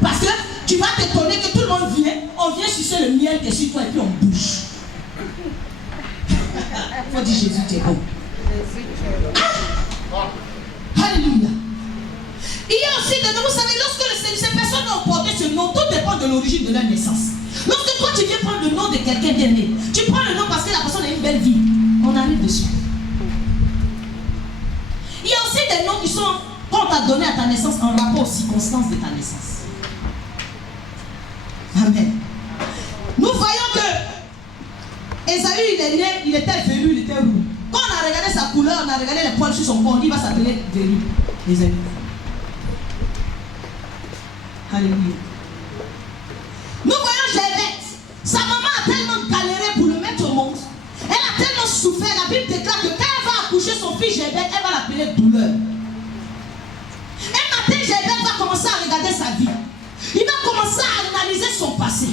Parce que tu vas t'étonner que tout le monde vient, on vient sucer le miel qui est sur toi et puis on bouge. Il faut dire Jésus, tu es bon. Alléluia. Il y a aussi des noms, vous savez, lorsque ces personnes ont porté ce nom, tout dépend de l'origine de leur naissance. Lorsque toi tu viens prendre le nom de quelqu'un bien né, tu prends le nom parce que la personne a une belle vie. On arrive dessus. Il y a aussi des noms qui sont, qu'on t'a donné à ta naissance en rapport aux circonstances de ta naissance. Amen. Nous voyons que Ésaü, il est né, il était velu, il était roux. Quand on a regardé sa couleur, on a regardé les poils sur son corps, il va s'appeler velu. Ésaü. Alléluia. Nous voyons Jévette. Sa maman a tellement galéré pour le mettre au monde. Elle a tellement souffert. La Bible déclare que quand elle va accoucher son fils Jévette, elle va l'appeler douleur. Un matin, Jévette va commencer à regarder sa vie. Il va commencer à analyser son passé.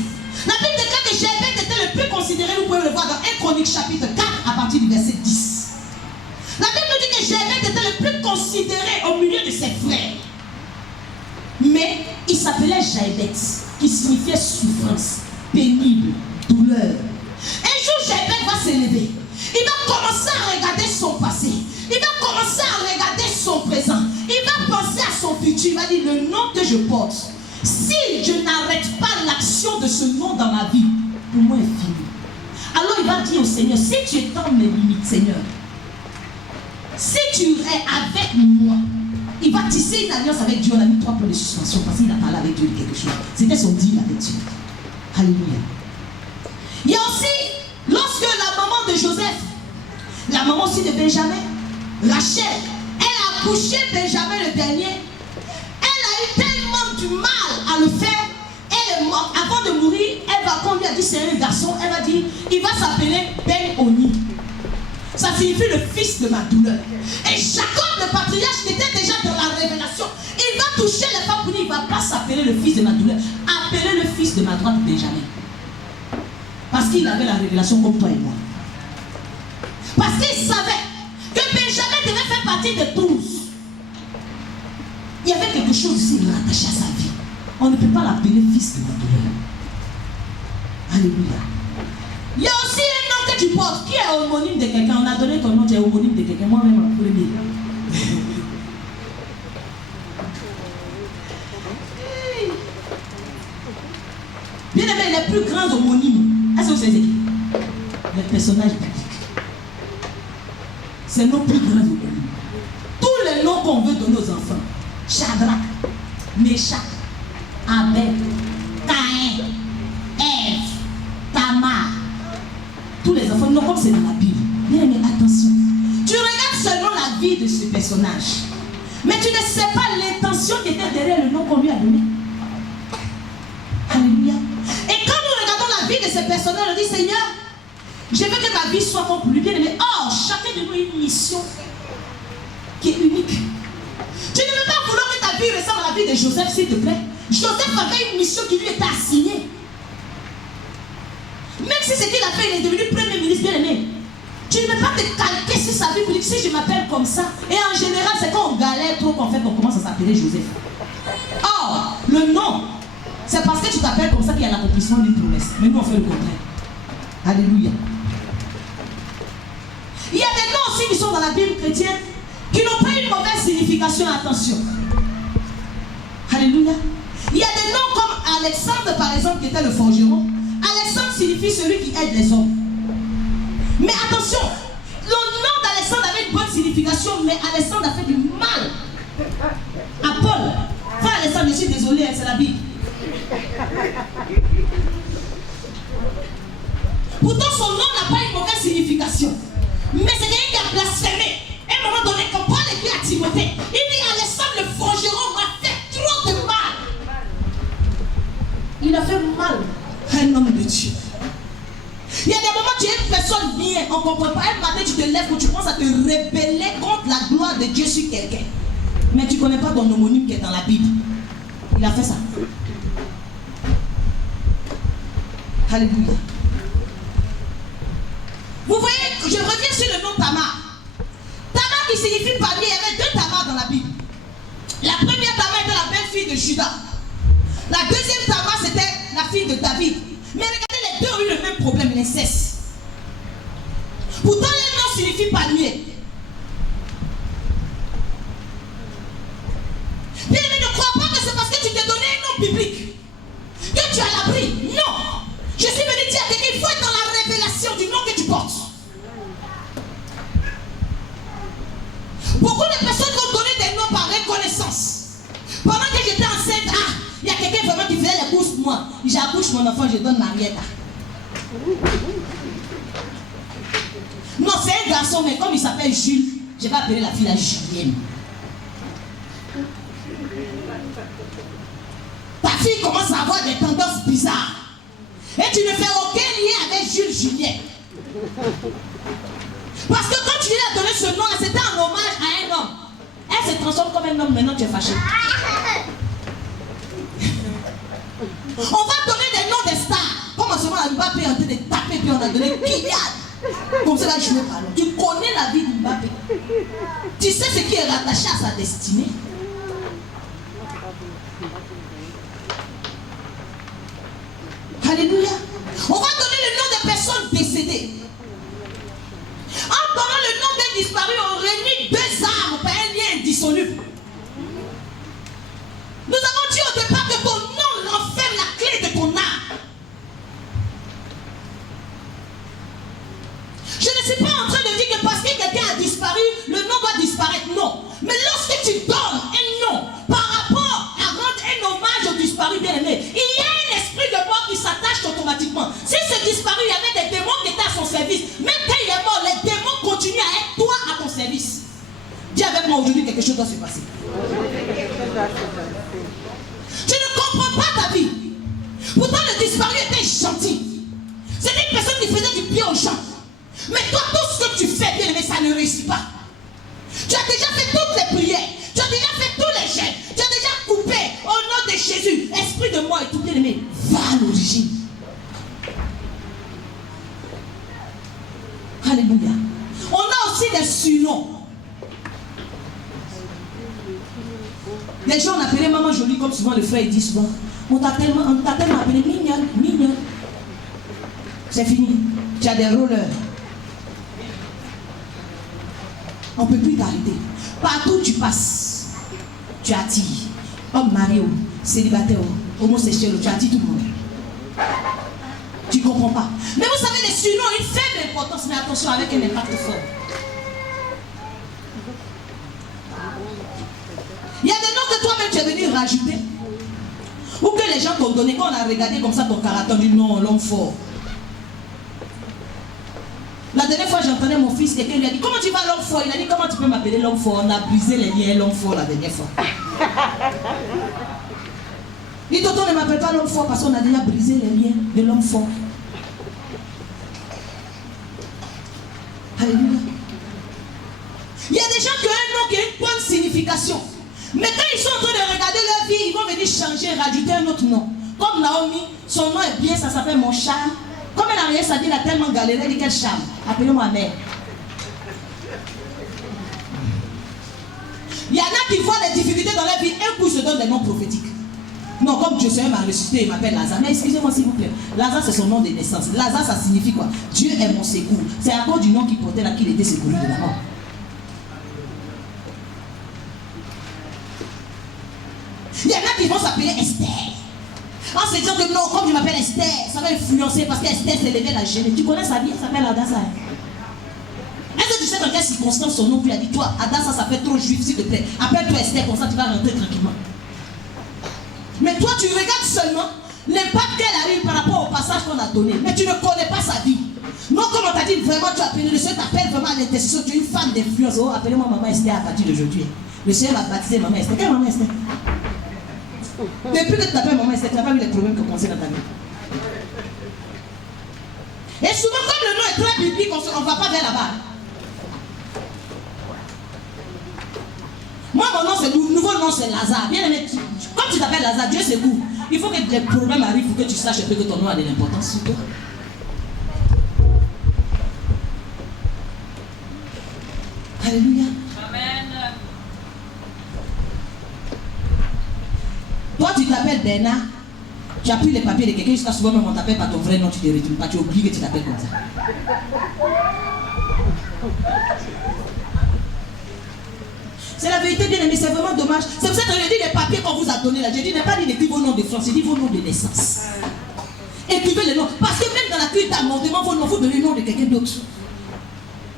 La Bible déclare que Jévette était le plus considéré. Vous pouvez le voir dans 1 Chronique chapitre 4 à partir du verset 10. La Bible nous dit que Jévette était le plus considéré au milieu de ses frères. Mais il s'appelait Jévette, qui signifiait souffrance, pénible, douleur. Un jour, Jévette va s'élever. Il va commencer à regarder son passé. Il va commencer à regarder son présent. Il va penser à son futur. Il va dire, le nom que je porte, si je n'arrête pas l'action de ce nom dans ma vie, pour moi est fini. Alors il va dire au Seigneur, si tu étends mes limites, Seigneur, si tu es avec moi, il va tisser une alliance avec Dieu. On a mis 3 points de suspension parce qu'il a parlé avec Dieu de quelque chose. C'était son deal avec Dieu. Alléluia. Il y a aussi la maman aussi de Benjamin, Rachel, elle a accouché Benjamin le dernier. Elle a eu tellement du mal à le faire. Elle est morte. Avant de mourir, quand on lui a dit c'est un garçon, elle va dire il va s'appeler Ben-Oni. Ça signifie le fils de ma douleur. Et Jacob, le patriarche, qui était déjà dans la révélation, il va toucher les femmes pour dire il ne va pas s'appeler le fils de ma douleur. Appelez le fils de ma droite Benjamin. Parce qu'il avait la révélation comme toi et moi. Parce qu'il savait que Benjamin devait faire partie de tous. Il y avait quelque chose ici rattaché à sa vie. On ne peut pas l'appeler fils de ma douleur. Alléluia. Il y a aussi un nom que tu portes qui est homonyme de quelqu'un. On a donné ton nom, tu es homonyme de quelqu'un. Moi-même en premier. Bien aimé, les plus grands homonymes, est-ce que vous savez qui? Les personnages bibliques. C'est nos plus grands homonymes. Tous les noms qu'on veut donner aux enfants. Shadrach, Meshach, Abed, Caïn, Ève, Tamar. Tous les enfants, non comme c'est dans la Bible. Bien aimé, attention. Tu regardes seulement la vie de ce personnage. Mais tu ne sais pas l'intention qui était derrière le nom qu'on lui a donné. Alléluia. Et quand nous regardons la vie de ce personnage, on dit Seigneur, je veux que ma vie soit comme pour lui. Bien aimé. Or, chacun de nous a une mission qui est unique. Tu ne veux pas vouloir que ta vie ressemble à la vie de Joseph, s'il te plaît. Joseph avait une mission qui lui était assignée. Même si ce qu'il a fait, il est devenu premier ministre, bien aimé. Tu ne peux pas te calquer sur sa vie pour dire si je m'appelle comme ça. Et en général, c'est quand on galère trop qu'en fait on commence à s'appeler Joseph. Or, le nom, c'est parce que tu t'appelles comme ça qu'il y a l'accomplissement d'une promesse. Mais nous on fait le contraire. Alléluia. Il y a des noms aussi qui sont dans la Bible chrétienne qui n'ont pas une mauvaise signification, attention. Alléluia. Il y a des noms comme Alexandre par exemple qui était le forgeron. Alexandre signifie celui qui aide les hommes. Mais attention, le nom d'Alexandre avait une bonne signification, mais Alexandre a fait du mal à Paul. Frère Alexandre, je suis désolé, c'est la Bible. Pourtant son nom n'a pas une mauvaise signification. Mais c'est quelqu'un qui a blasphémé. À un moment donné, quand Paul écrit à Timothée, il dit Alexandre le forgeron m'a fait trop de mal. Il a fait mal à un homme de Dieu. Il y a des moments où tu es une personne bien, on ne comprend pas. Un matin, tu te lèves où tu penses à te rebeller contre la gloire de Dieu sur quelqu'un. Mais tu ne connais pas ton homonyme qui est dans la Bible. Il a fait ça. Alléluia. Vous voyez, je reviens sur le nom Tamar. Tamar qui signifie parmi, il y avait deux Tamar dans la Bible. La première Tamar était la belle-fille de Judas. La deuxième Tamar, c'était la fille de David. Mais regardez, les deux ont eu le même problème, l'inceste. Pourtant, les noms signifient palmier. Bien aimé, ne crois pas que c'est parce que tu t'es donné un nom biblique que tu as l'abri. Non. Je suis venu dire à quelqu'un, il faut être dans la révélation du nom que tu portes. Beaucoup de personnes vont donner des noms par reconnaissance. Pendant que j'étais enceinte, il y a quelqu'un vraiment qui faisait les courses pour moi. J'accouche mon enfant, je donne Marietta. Non, c'est un garçon, mais comme il s'appelle Jules, je vais appeler la fille la Julienne. Ta fille commence à avoir des tendances bizarres. Et tu ne fais aucun lien avec Jules Julien. Parce que quand tu lui as donné ce nom-là, c'était un hommage à un homme. Elle se transforme comme un homme, maintenant tu es fâché. On va donner des noms des stars. Comme en ce moment, Mbappé est en train de taper, puis on a donné Kylian. Comme ça, là, je ne pas. Tu connais la vie de Mbappé. Tu sais ce qui est rattaché à sa destinée. Alléluia. On va donner le nom des personnes décédées. En donnant le nom des disparus, on réunit deux âmes par un lien indissoluble. Nous avons dit au départ que ton nom renferme la clé de ton âme. Je ne suis pas en train de dire que parce que quelqu'un a disparu, le nom doit disparaître. Non. Mais lorsque tu donnes un nom par rapport à rendre un hommage au disparu bien-aimé, il y a un esprit de mort qui s'attache automatiquement. Si ce disparu, il y avait des démons qui étaient à son service, même quand il est mort, les démons continuent à être bien aux gens. Mais toi, tout ce que tu fais, bien aimé, ça ne réussit pas. Tu as déjà fait toutes les prières. Tu as déjà fait tous les jeûnes. Tu as déjà coupé au nom de Jésus. Esprit de moi et tout, bien aimé, va à l'origine. Alléluia. On a aussi des surnoms. Les gens appellent maman jolie, comme souvent le frère dit souvent. On t'a tellement appelé mignonne, mignonne. C'est fini. Tu as des rollers. On ne peut plus t'arrêter. Partout où tu passes, tu attires. Homme marié, célibataire, homosexuel, tu attires tout le monde. Tu ne comprends pas. Mais vous savez, les surnoms, ils ont faible importance, mais attention avec un impact fort. Il y a des noms que toi-même tu es venu rajouter. Ou que les gens t'ont donné, quand on a regardé comme ça ton caractère, on dit non, l'homme fort. La dernière fois, j'entendais mon fils, quelqu'un lui a dit, comment tu vas l'homme fort? Il a dit, comment tu peux m'appeler l'homme fort? On a brisé les liens, l'homme fort la dernière fois. Il dit, tonton ne m'appelle pas l'homme fort parce qu'on a déjà brisé les liens de l'homme fort. Alléluia. Il y a des gens qui ont un nom qui a une bonne signification. Mais quand ils sont en train de regarder leur vie, ils vont venir changer, rajouter un autre nom. Comme Naomi, son nom est bien, ça s'appelle mon charme. Comme elle a rien, ça dit, elle a tellement galéré, elle dit quel charme. Appelez-moi mère. Il y en a qui voient les difficultés dans leur vie, un coup ils se donnent des noms prophétiques. Non, comme Dieu m'a ressuscité, il m'appelle Lazare. Mais excusez-moi s'il vous plaît. Lazare, c'est son nom de naissance. Lazare, ça signifie quoi? Dieu est mon secours. C'est à cause du nom qu'il portait là qu'il était secouru de la mort. Il y en a qui vont s'appeler Esther. En se disant que non, comme je m'appelle Esther, ça va influencer parce qu'Esther s'est levée la gêne. Tu connais sa vie, elle s'appelle Adassa. Est-ce que tu sais dans quelle circonstance son nom lui a dit, toi, Adassa, ça fait trop juif, s'il te plaît. Appelle-toi Esther, comme ça tu vas rentrer tranquillement. Mais toi, tu regardes seulement l'impact qu'elle a eu par rapport au passage qu'on a donné. Mais tu ne connais pas sa vie. Non, comme on t'a dit, vraiment, tu appelles, le Seigneur t'appelle vraiment à l'intercession. Tu es une femme d'influence. Oh, appelez-moi Maman Esther à partir d'aujourd'hui. Le Seigneur va baptiser Maman Esther. Quelle Maman Esther? Depuis que tu t'appelles Maman Esther, tu n'as pas vu les problèmes que commencent dans ta vie. Et souvent, comme le nom est très biblique, on ne va pas vers là-bas. Moi, mon nom, c'est le nouveau nom, c'est Lazare. Bien aimé, comme tu t'appelles Lazare, Dieu c'est où? Il faut que des problèmes arrivent pour que tu saches un peu que ton nom a de l'importance sur toi. Alléluia. Amen. Toi, tu t'appelles Bernard. Tu as pris les papiers de quelqu'un, jusqu'à souvent même on t'appelle pas ton vrai nom, tu te retournes pas, tu oublies que tu t'appelles comme ça. C'est la vérité, bien aimé, c'est vraiment dommage. C'est pour ça que je dis les papiers qu'on vous a donnés là. Je dis, n'est pas dit d'écrire vos noms de France, j'ai dit vos noms de naissance. Écrivez les noms. Parce que même dans la cuite d'amendement, vos noms, vous donnez le nom de quelqu'un d'autre.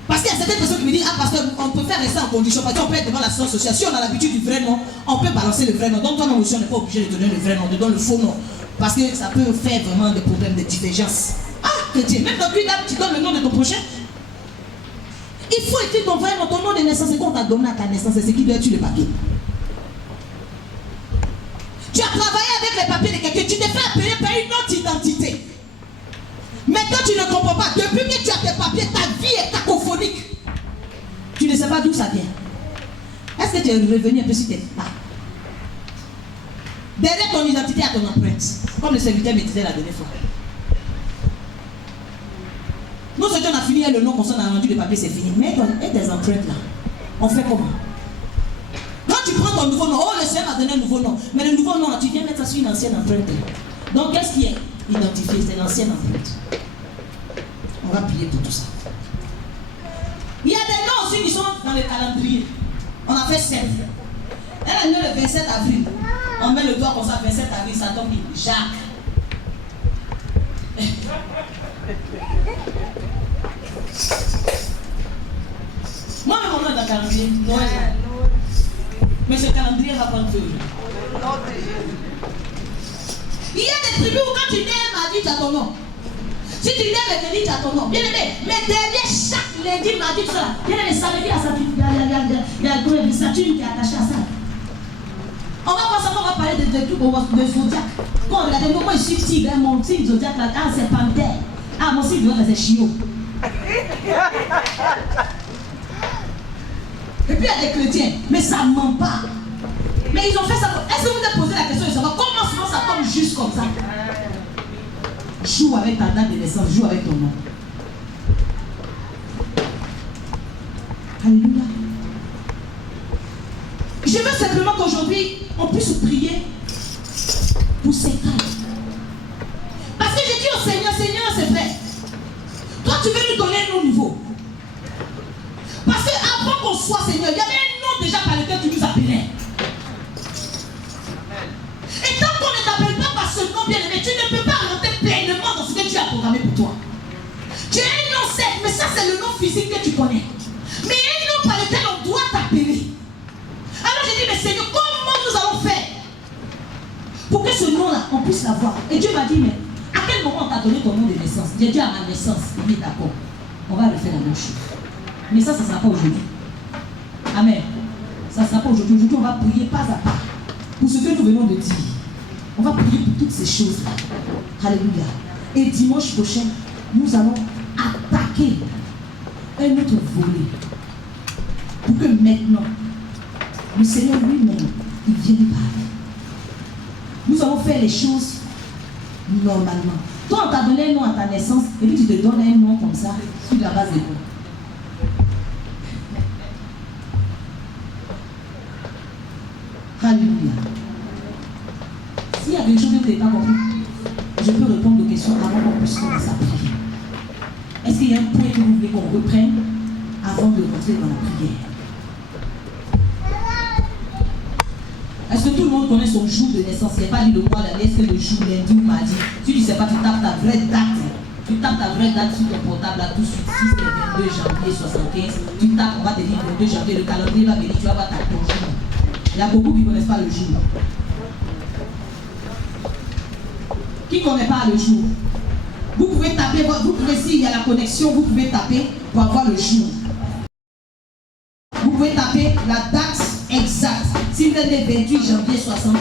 Parce qu'il y a certaines personnes qui me disent, ah, parce qu'on peut faire ça en condition. Parce qu'on peut être devant la science sociale. Si on a l'habitude du vrai nom, on peut balancer le vrai nom. Donc, ton nom aussi, on n'est pas obligé de donner le vrai nom, de donner le faux nom. Parce que ça peut faire vraiment des problèmes de divergence. Ah, chrétien, même dans cuite d'âme, tu donnes le nom de ton prochain. Il faut écrire ton vrai nom, ton nom de naissance, et qu'on t'a donné à ta naissance, c'est ce qui doit être sur le papier. Tu as travaillé avec les papiers de quelqu'un, tu t'es fait appeler par une autre identité. Maintenant, tu ne comprends pas. Depuis que tu as tes papiers, ta vie est cacophonique. Tu ne sais pas d'où ça vient. Est-ce que tu es revenu un peu sur tes pas? Derrière ton identité à ton empreinte. Comme le serviteur me disait la dernière fois. Nous, ce qu'on a fini, le nom qu'on s'en a rendu, le papier, c'est fini. Mais tes empreintes là, on fait comment? Quand tu prends ton nouveau nom, oh, le Seigneur m'a donné un nouveau nom. Mais le nouveau nom, là, tu viens mettre ça sur une ancienne empreinte. Donc, qu'est-ce qui est identifié? C'est l'ancienne empreinte. On va prier pour tout ça. Il y a des noms aussi qui sont dans le calendrier. On a fait 7. Elle est née le 27 avril. On met le doigt comme ça, 27 avril, ça tombe Jacques. Moi, mon nom est dans le calendrier. Noël. Mais ce calendrier va prendre feu. Il y a des tribus où quand tu nais mardi, tu as ton nom. Si tu nais mercredi, tu as ton nom. Bien aimé, mais derrière chaque lundi, mardi, tout ça, il y a des samedis à ça. Il y a une statue qui est attachée à ça. On va pas savoir, on va parler de trucs de zodiac. Quand on regarde, moi je suis tigre, mon tigre zodiac là, ah c'est panthère. Ah Ah, mon fils, c'est chiot. Et puis il y a des chrétiens, mais ça ne ment pas. Mais ils ont fait ça. Est-ce que vous avez posé la question de savoir comment souvent ça tombe juste comme ça? Joue avec ta date de naissance, joue avec ton nom. Alléluia. Je veux simplement qu'aujourd'hui, on puisse prier pour ces cas. Parce que j'ai dit au Seigneur, Seigneur, c'est vrai. Toi, tu veux nous donner un nom nouveau. Parce qu'avant qu'on soit Seigneur, il y avait un nom déjà par lequel tu nous appelais. Et tant qu'on ne t'appelle pas par ce nom bien aimé, tu ne peux pas rentrer pleinement dans ce que tu as programmé pour toi. Tu as un nom certes, mais ça c'est le nom physique que tu connais. Mais un nom par lequel on doit t'appeler. Alors j'ai dit, mais Seigneur, comment nous allons faire pour que ce nom-là, on puisse l'avoir? Et Dieu m'a dit, mais à quel moment on t'a donné ton nom de naissance? J'ai dit à ma naissance, il est d'accord. On va refaire la même chose. Mais ça ne sera pas aujourd'hui. Amen. Ça ne sera pas aujourd'hui. Aujourd'hui, on va prier pas à pas pour ce que nous venons de dire. On va prier pour toutes ces choses-là. Alléluia. Et dimanche prochain, nous allons attaquer un autre volet. Pour que maintenant, le Seigneur lui-même, il vienne parler. Nous allons faire les choses normalement. Toi, on t'a donné un nom à ta naissance, et puis tu te donnes un nom comme ça, sur la base de quoi? Alléluia. S'il y a quelque chose que vous n'avez pas compris, je peux répondre aux questions avant qu'on puisse commencer à prier. Est-ce qu'il y a un point que vous voulez qu'on reprenne avant de rentrer dans la prière? Est-ce que tout le monde connaît son jour de naissance? Il n'est pas dit le mois, l'année, est-ce que le jour, lundi ou mardi? Si tu ne sais pas, tu tapes ta vraie date. Tu tapes ta vraie date sur ton portable là tout de suite. Si c'est le 22 janvier 75, tu tapes, on va te dire 22 janvier, le calendrier va venir, tu vas voir ta ton jour. Il y a beaucoup qui ne connaissent pas le jour. Qui ne connaît pas le jour? Vous pouvez taper, vous pouvez, s'il y a la connexion, vous pouvez taper pour avoir le jour. Vous pouvez taper la date exacte. Si vous êtes le 28 janvier 60,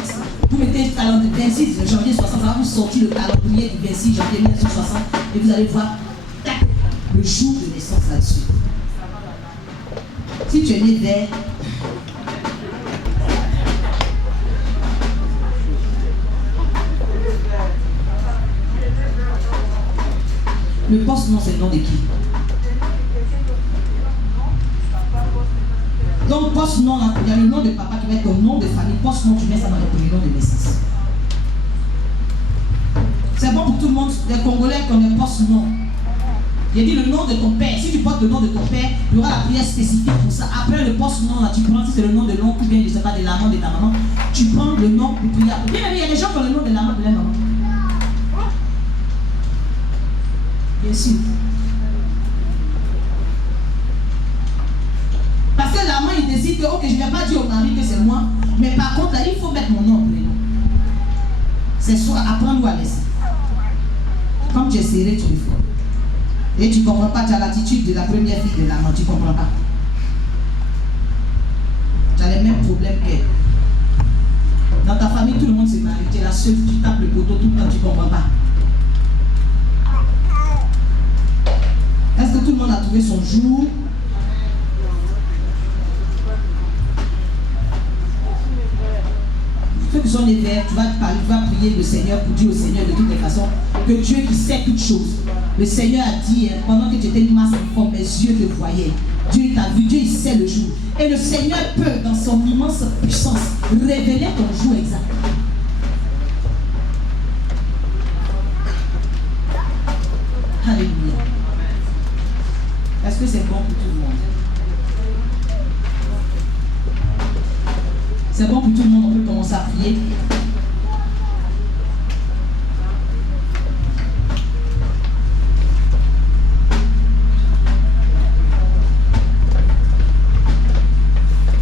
vous mettez le calendrier 26 janvier 60, ça va vous sortir le calendrier du 26 janvier 1960 et vous allez voir le jour de naissance là-dessus. Si tu es né vers le poste-nom, c'est le nom de qui? Donc, poste-nom, il y a le nom de papa qui va être ton nom de famille. Poste-nom, tu mets ça dans le premier nom de naissance. C'est bon pour tout le monde. Les Congolais connaissent poste-nom. Il a dit le nom de ton père. Si tu portes le nom de ton père, il y aura la prière spécifique pour ça. Après le poste-nom, là, tu prends, si c'est le nom de l'oncle ou bien, je ne sais pas, de l'amant de ta maman, tu prends le nom pour prier. Bien, il y a des gens qui ont le nom de l'amant de leur maman. Bien sûr. Parce que l'amant, il décide que, ok, je ne vais pas dire au mari que c'est moi, mais par contre, là, il faut mettre mon nom en prénom. C'est soit apprendre ou à laisser. Comme tu es serré, tu le fais. Et tu ne comprends pas, tu as l'attitude de la première fille de l'amant, tu ne comprends pas. Tu as les mêmes problèmes qu'elle. Dans ta famille, tout le monde se marie, tu es la seule, tu tapes le poteau tout le temps, tu ne comprends pas. Est-ce que tout le monde a trouvé son jour? Ceux qui sont les verts, tu vas parler, tu vas prier le Seigneur pour dire au Seigneur de toutes les façons que Dieu qui sait toutes choses. Le Seigneur a dit, pendant que tu étais une masse informe, mes yeux te voyaient. Dieu t'a vu, Dieu il sait le jour. Et le Seigneur peut, dans son immense puissance, révéler ton jour exact. Alléluia. Est-ce que c'est bon pour tout le monde? C'est bon pour tout le monde, on peut commencer à prier.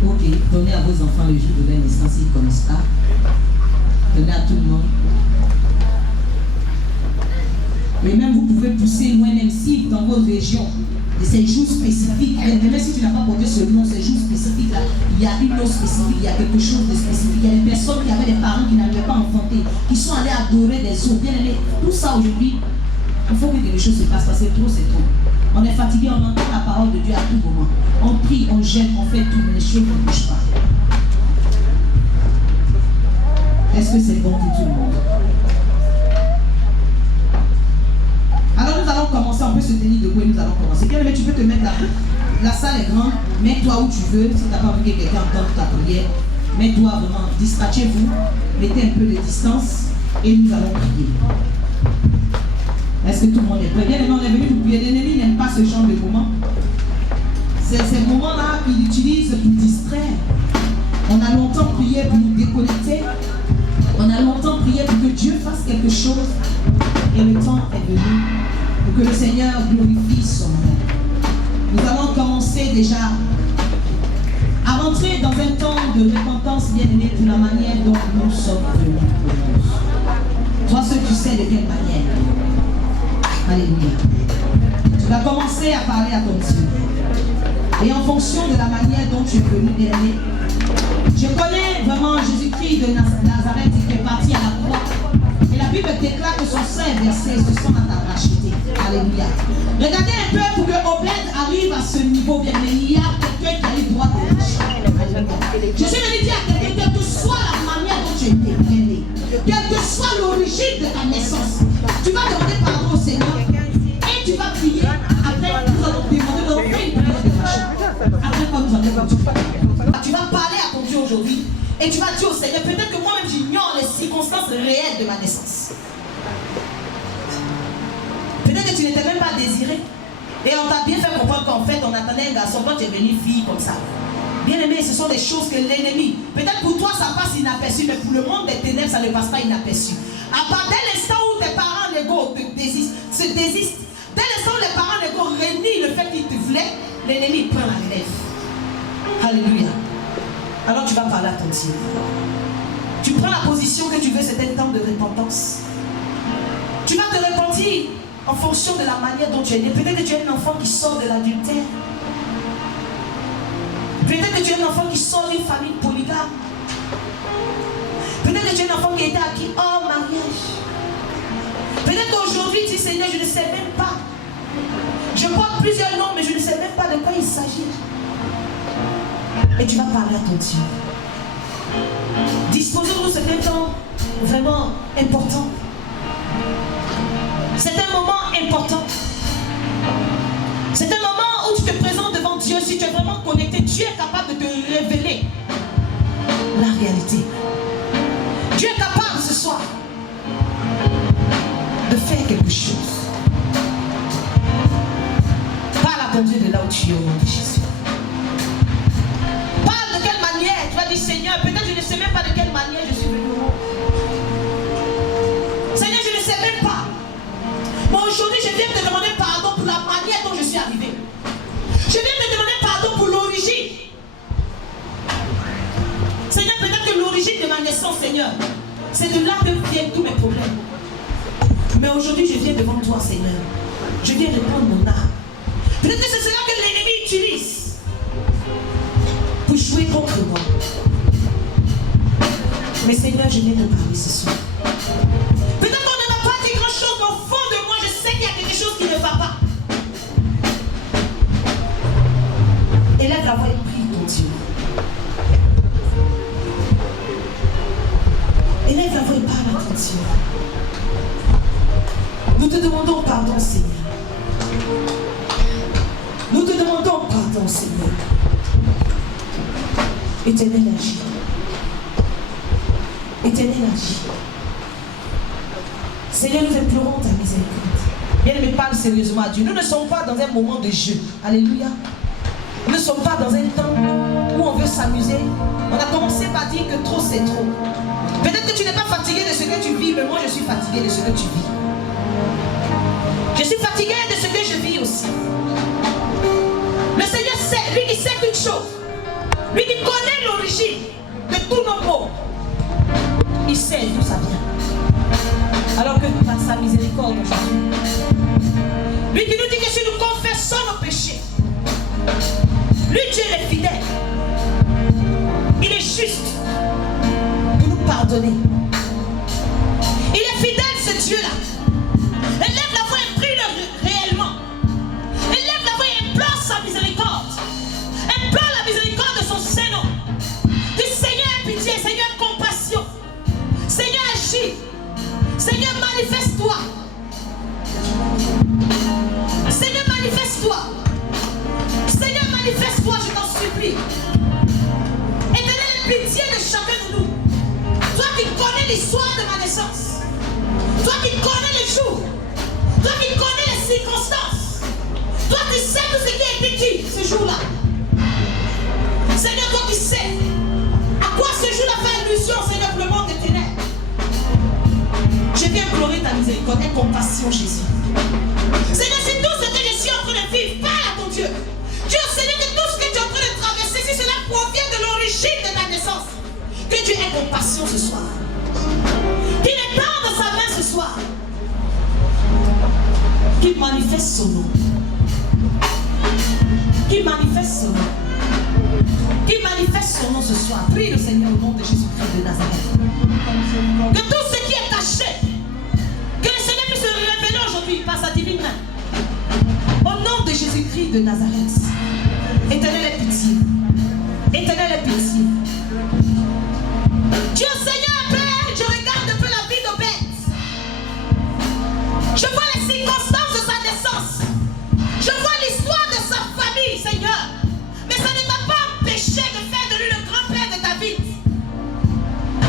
Ok, donnez à vos enfants le jour de leur naissance s'ils ne connaissent pas. Donnez à tout le monde. Mais même vous pouvez pousser loin, même si dans vos régions, de ces jours spécifiques, même si tu n'as pas porté ce nom, ces jours spécifiques là, il y a une eau spécifique, il y a quelque chose de spécifique. Il y a des personnes qui avaient des parents qui n'arrivaient pas à enfanter, qui sont allés adorer des eaux bien aimés. Tout ça aujourd'hui, Il faut que les choses se passent parce que trop, c'est trop. On est fatigué, on entend la parole de Dieu à tout moment. On prie, on gêne, on fait tout, mais les choses ne bougent pas. Est-ce que c'est bon pour tout le monde? Alors nous allons commencer, on peut se tenir debout et nous allons commencer. Bien aimé, tu peux te mettre là. La salle est grande, mets-toi où tu veux. Si tu n'as pas envie que quelqu'un entende ta prière, mets-toi vraiment, dispatchez-vous, mettez un peu de distance et nous allons prier. Est-ce que tout le monde est prêt? Bien aimé, on est venu pour prier. L'ennemi n'aime pas ce genre de moment. C'est ces moments-là qu'il utilise pour distraire. On a longtemps prié pour nous déconnecter. On a longtemps prié pour que Dieu fasse quelque chose. Et le temps est venu pour que le Seigneur glorifie son nom. Nous allons commencer déjà à rentrer dans un temps de repentance, bien aimé, pour la manière dont nous sommes venus. Toi seul, tu sais de quelle manière. Alléluia. Tu vas commencer à parler à ton Dieu. Et en fonction de la manière dont tu es venu, bien aimé, je connais vraiment Jésus-Christ de Nazareth qui est parti à la croix. Et la Bible déclare que son sang est versé et ce sang t'a racheté. Alléluia. Regardez un peu pour que Obed arrive à ce niveau, bien aimé. Il y a quelqu'un qui a eu droit de racheter. Je suis venu dire à quelqu'un, quelle que soit la manière dont tu étais né, quelle que soit l'origine de ta naissance, tu vas demander pardon au Seigneur et tu vas prier. Après, nous allons demander, nous allons faire une prière de rachat. Après quoi, nous allons continuer. Tu vas parler à ton Dieu aujourd'hui et tu vas dire au Seigneur, peut-être que moi-même j'ignore les circonstances réelles de ma naissance. Peut-être que tu n'étais même pas désiré. Et on t'a bien fait comprendre qu'en fait, on attendait un garçon, toi tu es venu fille comme ça. Bien aimé, ce sont des choses que l'ennemi, peut-être pour toi ça passe inaperçu, mais pour le monde des ténèbres, ça ne passe pas inaperçu. À part dès l'instant où tes parents légaux se désistent, dès l'instant où les parents légaux renient le fait qu'ils te voulaient, l'ennemi prend la relève. Alléluia. Alors tu vas parler à ton Dieu. Tu prends la position que tu veux, c'est un temps de repentance. Tu vas te repentir en fonction de la manière dont tu es né. Peut-être que tu es un enfant qui sort de l'adultère. Peut-être que tu es un enfant qui sort d'une famille polygame. Peut-être que tu es un enfant qui était acquis hors mariage. Peut-être qu'aujourd'hui tu dis, Seigneur, je ne sais même pas. Je porte plusieurs noms, mais je ne sais même pas de quoi il s'agit. Et tu vas parler à ton Dieu. Disposons-nous, c'est un temps vraiment important. C'est un moment important. C'est un moment où tu te présentes devant Dieu. Si tu es vraiment connecté, Dieu est capable de te révéler la réalité. Dieu est capable ce soir de faire quelque chose. Parle à ton Dieu de là où tu es au nom de Jésus. Parle de quelle manière. Tu vas dire, Seigneur, peut-être je ne sais même pas de quelle manière je suis venu au monde. Seigneur, je ne sais même pas. Mais aujourd'hui, je viens te demander pardon pour la manière dont je suis arrivé. Je viens te demander pardon pour l'origine. Seigneur, peut-être que l'origine de ma naissance, Seigneur, c'est de là que viennent tous mes problèmes. Mais aujourd'hui, je viens devant toi, Seigneur. Je viens répandre mon âme. Peut-être que c'est cela que l'ennemi utilise pour jouer contre moi. Mais Seigneur, je viens te parler ce soir. Peut-être qu'on ne m'a pas dit grand-chose, mais au fond de moi, je sais qu'il y a quelque chose qui ne va pas. Élève la voix et prie ton Dieu. Élève la voix et parle à ton Dieu. Nous te demandons pardon, Seigneur. Nous te demandons pardon, Seigneur. Éternel agit. Éternel agit. Seigneur, nous implorons ta miséricorde. Bien aimé, parle sérieusement à Dieu. Nous ne sommes pas dans un moment de jeu. Alléluia. Nous ne sommes pas dans un temps où on veut s'amuser. On a commencé par dire que trop c'est trop. Peut-être que tu n'es pas fatigué de ce que tu vis, mais moi je suis fatigué de ce que tu vis. Je suis fatigué de ce que je vis aussi. Le Seigneur sait, lui qui sait toutes choses, lui qui connaît l'origine de tous nos maux, il sait d'où ça vient. Alors que par sa miséricorde aujourd'hui, lui qui nous dit que si nous confessons nos péchés, lui Dieu est fidèle, il est juste pour nous pardonner. Il est fidèle ce Dieu-là. Élève la voix et l'histoire de ma naissance. Toi qui connais les jours. Toi qui connais les circonstances. Toi qui sais tout ce qui a été dit ce jour-là. Seigneur, toi qui sais à quoi ce jour-là fait allusion, Seigneur, pour le monde des ténèbres. Je viens implorer ta miséricorde et compassion, Jésus. Seigneur, si tout ce que je suis en train de vivre, parle à ton Dieu. Dieu, Seigneur, que tout ce que tu es en train de traverser, si cela provient de l'origine de ta naissance, que Dieu ait compassion ce soir. Qu'il étende sa main ce soir. Qu'il manifeste son nom. Qu'il manifeste son nom. Qu'il manifeste son nom ce soir. Prie le Seigneur au nom de Jésus-Christ de Nazareth. Que tout ce qui est caché, que le Seigneur puisse se révéler aujourd'hui par sa divine main. Au nom de Jésus-Christ de Nazareth. Éternel est pitié. Éternel est pitié. Dieu Seigneur, Père, je regarde un peu la vie d'Obed. Je vois les circonstances de sa naissance. Je vois l'histoire de sa famille, Seigneur. Mais ça ne t'a pas empêché de faire de lui le grand-père de David.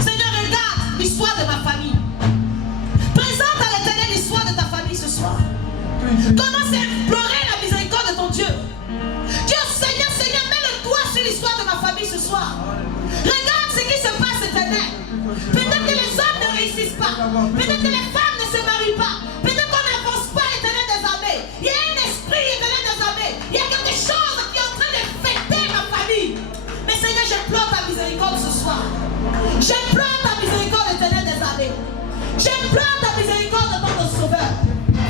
Seigneur, regarde l'histoire de ma famille. Présente à l'Éternel l'histoire de ta famille ce soir. Commence à implorer la miséricorde de ton Dieu. Dieu, Seigneur, Seigneur, mets le doigt sur l'histoire de ma famille ce soir. Regarde ce qui se passe, Éternel. Peut-être que les hommes ne réussissent pas. Peut-être que les femmes ne se marient pas. Peut-être qu'on n'avance pas, Éternel des armées. Il y a un esprit, Éternel des armées. Il y a quelque chose qui est en train d'infecter ma famille. Mais Seigneur, j'implore ta miséricorde ce soir. J'implore ta miséricorde, Éternel des armées. J'implore ta miséricorde de ton sauveur.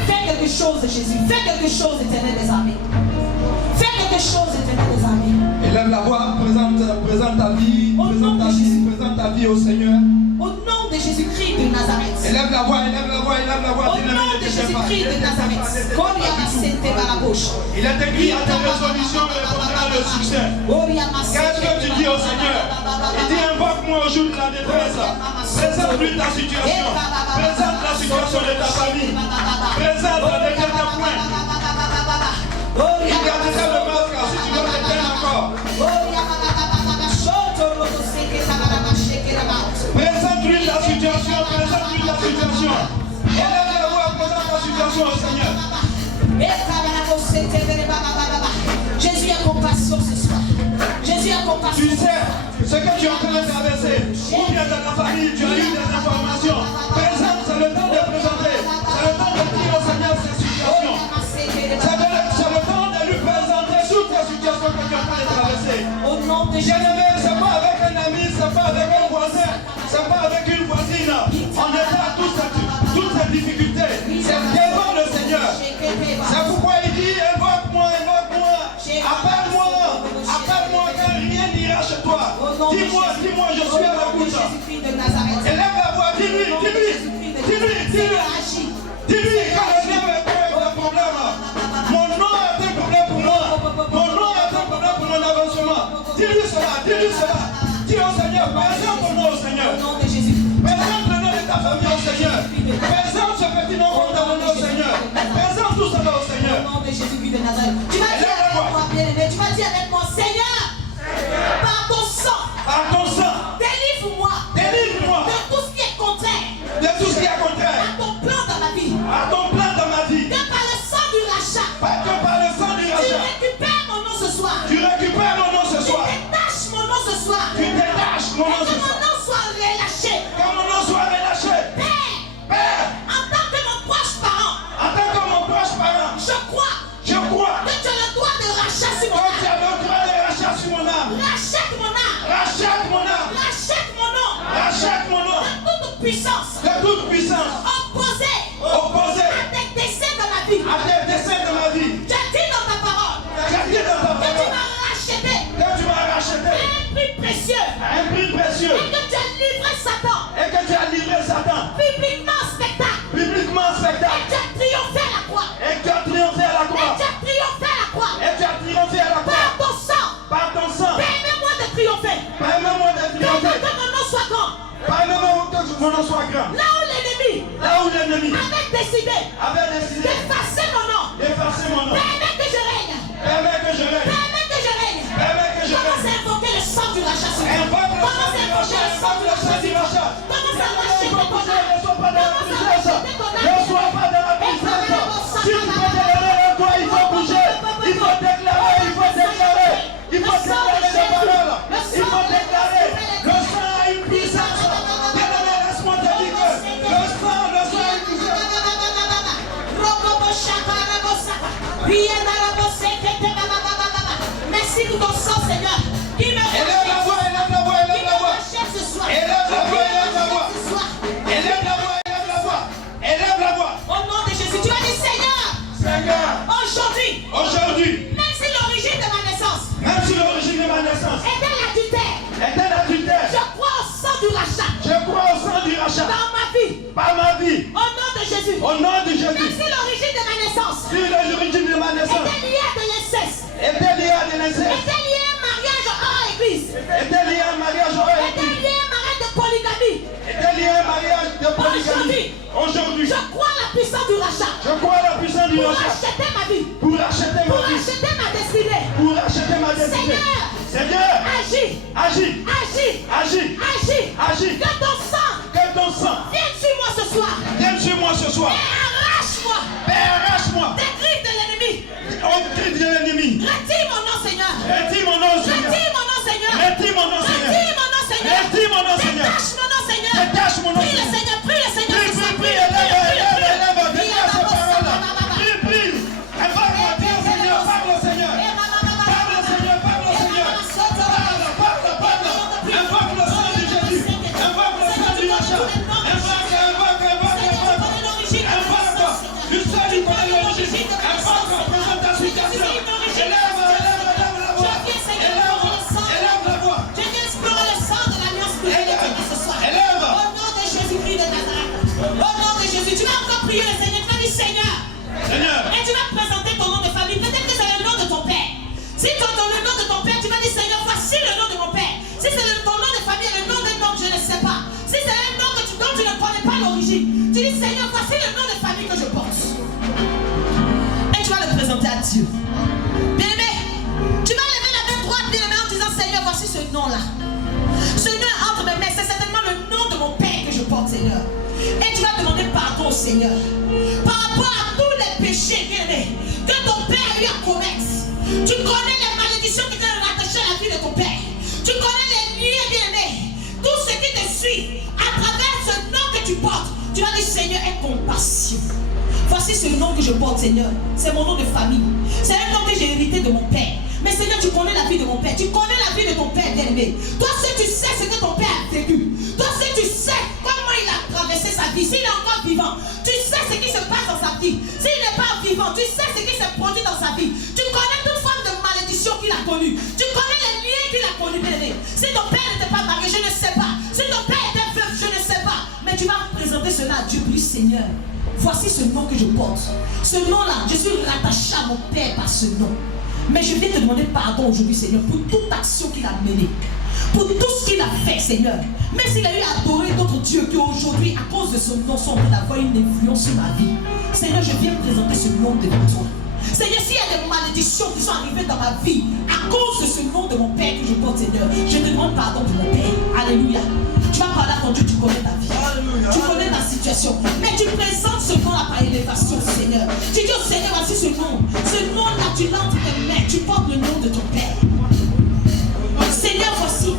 Fais quelque chose, Jésus. Fais quelque chose, Éternel des armées. Fais quelque chose, Éternel des armées. Élève la voix, présente ta vie, présente ta vie au Seigneur. Au nom de Jésus-Christ de Nazareth. Élève la voix, élève la voix, élève la voix. Au nom de Jésus-Christ de Nazareth. Il est écrit à tes résolutions répondra le succès. Qu'est-ce que tu dis au Seigneur? Il dit invoque-moi au jour de la détresse. Présente-lui ta situation. Présente la situation de ta famille. Présente le dernier point. Il gardera le masque si tu veux l'éteindre encore. Présente-lui la situation, présente-lui la situation. Élève la voix, présente la situation au Seigneur. Jésus a compassion ce soir. Jésus a compassion. Tu sais ce que tu es en train de traverser. Ou bien dans ta famille, tu as eu des informations. Présente, c'est le temps de présenter. C'est le temps de dire au Seigneur cette situation. C'est le temps de lui présenter toutes les situations que tu es en train de traverser. Au nom de Jésus. Bien-aimé, c'est pas avec un ami, c'est pas avec un voisin, c'est pas avec une voisine. On n'est pas à toutes ces difficultés. C'est devant le Seigneur. C'est pourquoi il dit invoque-moi, invoque-moi. Appelle-moi quand rien n'ira chez toi. Dis-moi, je suis à l'écoute. Élève la voix, dis-lui quand le diable est un problème. Mon nom est un problème pour moi. Mon nom est un problème pour mon avancement. Dis-lui cela. Dis au Seigneur, présente ton nom au Seigneur. Présente le nom de ta famille au Seigneur. Présente ce petit nom qu'on t'a donné au Seigneur. Présente tout cela au Seigneur. Au nom de Jésus-Christ de Nazareth. Tu vas dire avec moi, bien-aimé, tu vas dire avec moi, Seigneur, par ton sang, délivre-moi de tout ce qui est contraire. À ton plan dans ma vie. Que par le sang du rachat. Tu récupères mon nom ce soir. Tu détaches mon nom ce soir. Que mon nom soit relâché. Père, en tant que mon proche parent, je crois que tu as le droit de rachasser mon âme. Rachète mon nom. De toute puissance. Opposée. À tes décès dans ma vie. Tu as dit dans ta parole. Que tu m'as racheté. voici tout ton sang, Seigneur. Qui me Élève la voix, élève la voix, élève la voix. ce soir. Élève la voix, élève la voix. Ce soir. Élève la voix, élève la voix. Élève la voix. Au nom de Jésus, tu vas dire Seigneur. Seigneur, Aujourd'hui, aujourd'hui, même si l'origine de ma naissance même si l'origine de ma naissance était l'adultère, était l'adultère, je crois au sang du rachat. je crois au sang du rachat Dans ma vie, par ma vie. au nom de Jésus. Au nom de Même Jésus. si l'origine de ma naissance Si l'origine de ma naissance était liée à de l'inceste, était liée à de l'inceste, était liée à un mariage hors église, était liée à un mariage hors était église, liée à un mariage de polygamie, était liée à un mariage de polygamie. Aujourd'hui, je crois à la puissance du rachat je crois à la puissance du pour rachat acheter ma vie, pour acheter pour ma vie, acheter ma destinée. pour acheter ma destinée. Seigneur, Seigneur, agis, agis, agis, agis, agis, agis. que ton sang Que ton sang vienne sur moi ce soir vienne sur moi ce soir. et arrache-moi Père, arrache-moi des griffes de l'ennemi. au cri de l'ennemi. Retire mon nom, Seigneur. Retire mon nom, Seigneur. Retire mon nom, Seigneur. Retire mon nom, Seigneur. Retire mon nom, Seigneur. Retire mon nom, Seigneur. Détache mon nom, Seigneur. Détache mon nom, Prie le Seigneur, prie le Seigneur. Prie, ce soir. prie, prie, élève, élève, élève, Prie, déclare ces prie, paroles-là. Prie, prie. Et parle-moi, dis au Seigneur, parle au Seigneur. Parle au Seigneur, parle au Seigneur. Parle, parle, parle. Invoque le sang de Jésus. Invoque le sang du rachat. Invoque, invoque, invoque, invoque. Invoque. Du sang, il connaît l'origine. Invoque, présente ta situation. Élève, élève, élève la voix. Élève la voix. Je viens explorer le sang de l'alliance que j'ai déclarée ce soir. Élève. Au nom de Jésus-Christ de Nazareth. Au nom de Jésus. Tu vas encore prier le Seigneur. Tu vas dire Seigneur. Seigneur. Et tu vas présenter ton nom de famille. Peut-être que c'est le nom de ton père. Si tu as le nom de ton père, tu vas dire Seigneur, voici le nom de mon père. Si c'est ton nom de famille, le nom d'un homme, je ne sais pas. Si c'est un nom dont tu ne connais pas l'origine, tu dis Seigneur, voici le nom de famille que je porte. Et tu vas le présenter à Dieu. Bien-aimé, tu vas lever la main droite, bien-aimé, en disant Seigneur, voici ce nom-là. Ce nom est entre mes mains, c'est certainement le nom de mon père que je porte, Seigneur. Et tu vas demander pardon au Seigneur par rapport à tous les péchés, bien-aimé, que ton père a eu à commettre. Tu connais les malédictions qui étaient rattachées à la vie de ton père. Tu connais les liens, bien-aimé. Tout ce qui te suit à travers ce nom que tu portes. Tu vas dire Seigneur, aie compassion. Voici ce nom que je porte, Seigneur. C'est mon nom de famille. C'est un nom que j'ai hérité de mon père. Mais Seigneur, tu connais la vie de mon père. Tu connais la vie de ton père, bien-aimé. Toi seul, tu sais ce que ton père a vécu. Toi seul, tu sais comment il a traversé sa vie. S'il est encore vivant, tu sais ce qui se passe dans sa vie. S'il n'est pas vivant, tu sais ce qui s'est produit dans sa vie. Tu connais toute forme de malédiction qu'il a connue. Tu connais les liens qu'il a connus, bien-aimé. Si ton père n'était pas marié, je ne sais pas. Si ton père était veuf, je ne sais pas. Mais tu vas présenter cela à Dieu. Plus Seigneur, voici ce nom que je porte. Ce nom-là, je suis rattaché à mon père par ce nom. Mais je viens te demander pardon aujourd'hui, Seigneur, pour toute action qu'il a menée, pour tout ce qu'il a fait, Seigneur. Même s'il a eu à adorer d'autres dieux qui aujourd'hui, à cause de ce nom, sont en train d'avoir une influence sur ma vie. Seigneur, je viens présenter ce nom devant toi. Seigneur, s'il y a des malédictions qui sont arrivées dans ma vie à cause de ce nom de mon Père que je porte, Seigneur, je te demande pardon pour mon Père. Alléluia. Tu vas parler à ton Dieu, tu connais ta vie. Alléluia. Tu connais ta situation. Mais tu présentes ce nom-là par élévation, Seigneur. Tu dis au Seigneur, voici ce nom. Ce nom-là, tu l'as entre tes mains. Tu portes le nom de ton Père. Seigneur, voici.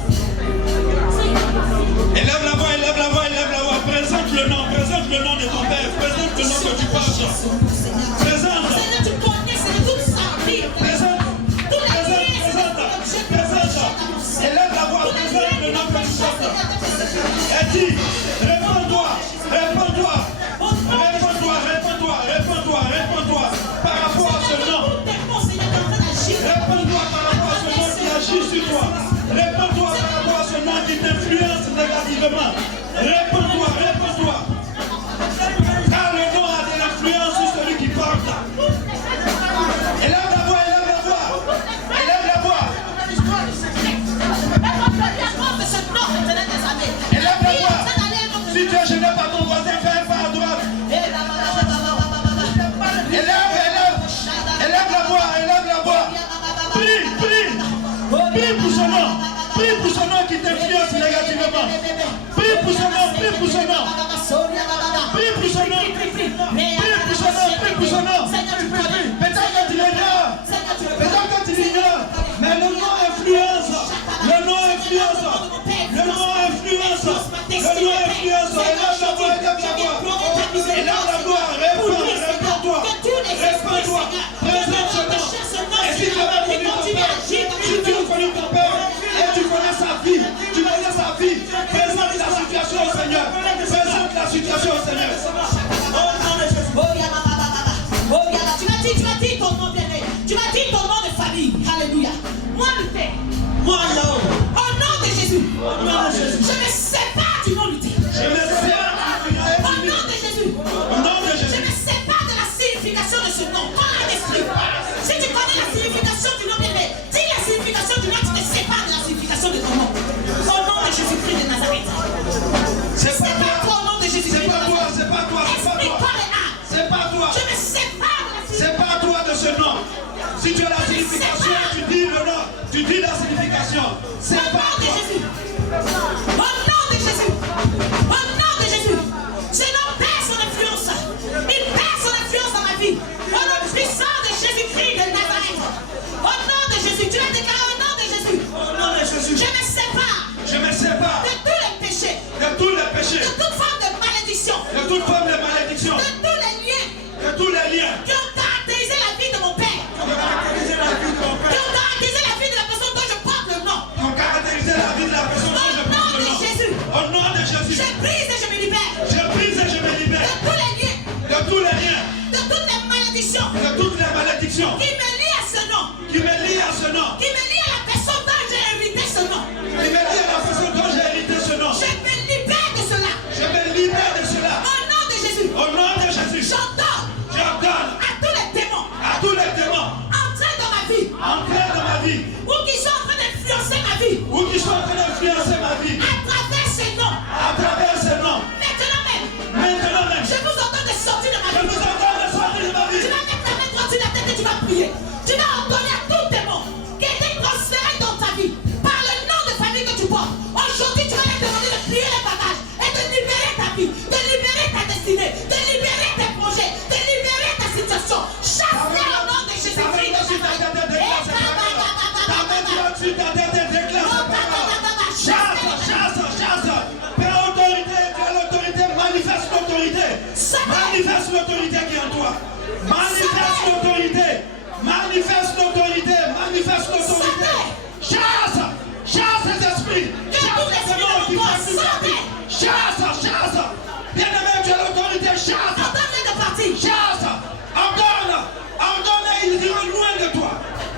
Élève la voix, élève la voix, élève la voix. Présente le nom de ton Père. Présente le nom que tu portes. Présente. Seigneur, tu connais, c'est toute sa vie. Présente. Élève la voix, présente le nom que tu portes. Et dis, réponds-toi, réponds-toi. Réponds-toi, réponds-toi, réponds-toi, réponds-toi. Par rapport à ce nom. Réponds-toi par rapport à ce nom qui agit sur toi. Réponds-toi par rapport à ce nom qui t'influence négativement. Réponds-toi, réponds-toi. Car le nom a de l'influence sur celui qui porte. Élève la voix, élève la voix. Élève la voix. Élève la voix. Si tu es gêné par ton voisin, fais un pas à droite. Élève la voix, élève la voix. Prie, prie. Prie pour son nom. Prie pour son nom qui t'influence négativement. Prie pour son nom, prie pour son nom. Prie pour son nom. Prie pour son nom, prie pour son nom. Peut-être que tu l'ignores. Peut-être que tu l'ignores. Mais le nom influence. Le nom influence. Le nom influence. Le nom influence. Élève la voix, élève la voix. Élève la voix, réponds-toi. Réponds-toi. Présente ce nom. Et si tu as connu ton père, Moi lutter. Moi, Yahweh. Au nom de Jésus. Au nom de Jésus. Je me sépare du non lutter. Je me sépare du Au nom de Jésus. Au nom de Je Jésus. me sépare de la signification de ce nom. Quand l'esprit. Si tu connais la signification du nom, bien dis la signification du nom, tu te sépares de la signification de ton nom. Au nom de Jésus-Christ de Nazareth. C'est pas Sépare-toi toi. au nom de Jésus-Christ. C'est pas toi. C'est pas toi. C'est pas Esprit, toi. corps et âme. C'est pas toi. Je me sépare de la signification. C'est pas toi de ce nom. Si tu as la signification, tu dis le nom. Tu dis la signification. C'est Au pas nom de toi. Jésus. Au nom de Jésus. Au nom de Jésus. Ce nom perd son influence. Il perd son influence dans ma vie. Au nom puissant de Jésus-Christ de Nazareth. Au nom de Jésus. Tu l'as déclaré au nom de Jésus. Au nom de Jésus. Je me sépare Je me sépare de tous les péchés. de tous les péchés, De toute forme de malédiction. de toute forme de malédiction, De tous les liens de tous les liens qui ont caractérisé la vie de mon père. qui ont caractérisé la vie de mon Qui père, ont caractérisé la vie de la personne dont je porte le nom. qui ont caractérisé la vie de la personne dont je Au nom porte le de nom. Jésus. Au nom de Jésus, Je brise et je me libère. je brise et je me De libère tous les liens. de tous les liens, De toutes les malédictions. de toutes les malédictions Qui me lient à ce nom. qui me lient à ce nom, Qui me lie à la personne dont j'ai hérité ce nom. qui me lient à la personne dont j'ai hérité ce nom. Je me libère de cela. Je me libère de cela. Au nom de Jésus. Au nom de Jésus, J'ordonne j'ordonne à tous les démons à tous les démons entrer dans ma vie entrer dans ma vie ou qui sont en train d'influencer ma vie ou qui sont en train d'influencer ma vie à travers ce nom. à travers ce nom. Maintenant même, Maintenant même, je vous ordonne de sortir de ma je vie. vous ordonne de sortir de ma Tu vie. vas mettre la main droite sur la tête et tu vas prier. Tu vas ordonner à tout démon qui a été transféré dans ta vie par le nom de famille que tu portes. Aujourd'hui, tu vas leur demander de plier les bagages et de libérer ta vie, de libérer ta destinée, de libérer tes projets, de libérer ta situation. Chasse-les au nom de Jésus-Christ. Ta main dessus ta tête et déclare, c'est pas grave. Ta main dessus ta tête et déclare, c'est pas grave. Chasse, chasse, chasse. Père autorité, tu as l'autorité, manifeste l'autorité. Manifeste l'autorité qui est en toi. Manifeste l'autorité. Manifeste l'autorité. Manifeste l'autorité. Chasse, chasse les esprits. Chasse les démons qui prennent ta vie. Chasse, chasse. Bien-aimé, tu as l'autorité. Chasse. Ordonne-les de partir. Chasse. Ordonne. Ordonne et ils iront loin de toi.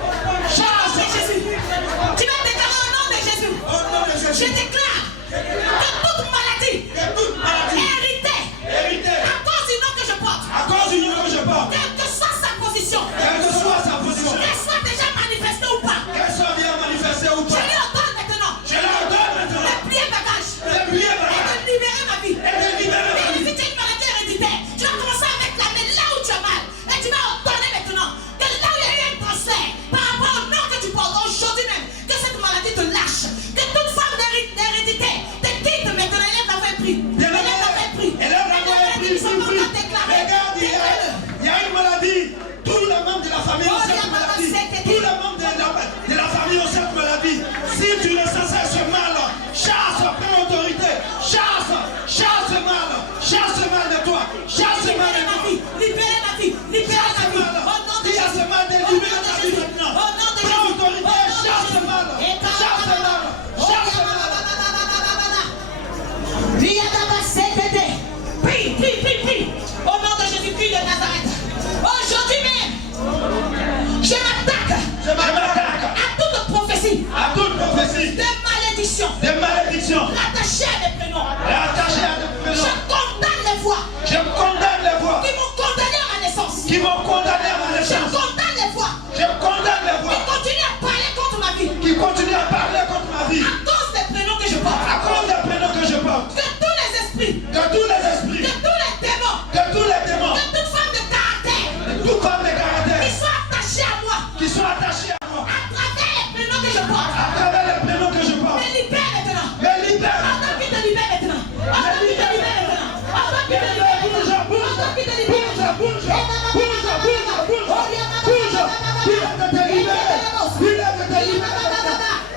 Au nom de Chasse. Jésus. Tu vas déclarer au nom de Jésus. Au nom de Je Jésus. déclare que toute maladie Que toute maladie héritée héritée à cause du nom que je porte, à cause du nom que je porte, quelle que soit sa position, quelle que soit sa position, qu'elle soit déjà manifestée ou pas, qu'elle soit bien manifestée ou je pas, lui ordonne maintenant je leur donne maintenant de plier bagage de plier ma et main de libérer ma vie. et de libérer ma Et vie. si tu as une maladie héréditaire, tu vas commencer à mettre la main là où tu as mal. Et tu vas ordonner maintenant que là où il y a eu un transfert par rapport au nom que tu portes aujourd'hui même, que cette maladie te lâche. Que toute forme d'hérédité te quitte maintenant. Élève la voix et prie. Bien Élève la voix et prie. élève la voix et prie, prie. Regarde, il y a une maladie. Tous les membres de la famille ont cette maladie. Tous les membres de la famille ont cette maladie. Si tu ne cesses ce mal, chasse, prends autorité. Chasse, chasse le mal. Chasse le mal de toi. Chasse le mal de Libérez ma toi. vie. Libérez ma vie. Libérez ma vie. Au nom de Il y a ce Jésus. mal de Au nom libérer de ta vie Jésus. maintenant. Au nom de Prends Jésus. autorité. Au nom de Chasse le Jésus. mal. Et Chasse le mal. Chasse le mal. Prie, prie, prie, prie. Au nom de Jésus-Christ de Nazareth. Aujourd'hui même, je m'attaque Je m'attaque à toute prophétie à toute prophétie de malédiction de malédiction rattachée à des prénoms. rattachée à des Je prénoms. condamne les voix Je condamne les voix qui m'ont condamné à ma naissance. qui m'ont condamné à ma Je naissance. condamne les voix Je condamne les qui voix continuent à parler contre ma vie qui continuent à parler contre ma vie à cause des prénoms que je porte. à cause des prénoms que je porte. Que tous les esprits, Que tous les esprits, que tous les démons, que tous les démons, que toute forme de caractère tout comme les qui caractères soient attachés à moi qui sont attachés à moi à travers les prénoms que je porte. à travers les prénoms que je porte. Me libère maintenant. Me libère. Attends qu'il te libère maintenant. Attends qu'il te libère maintenant. Attends qu'il te libère maintenant. Attends qu'il te libère maintenant. Bouge, bouge, bouge, bouge, bouge. Dis-le de te libérer. Dis-le de te libérer.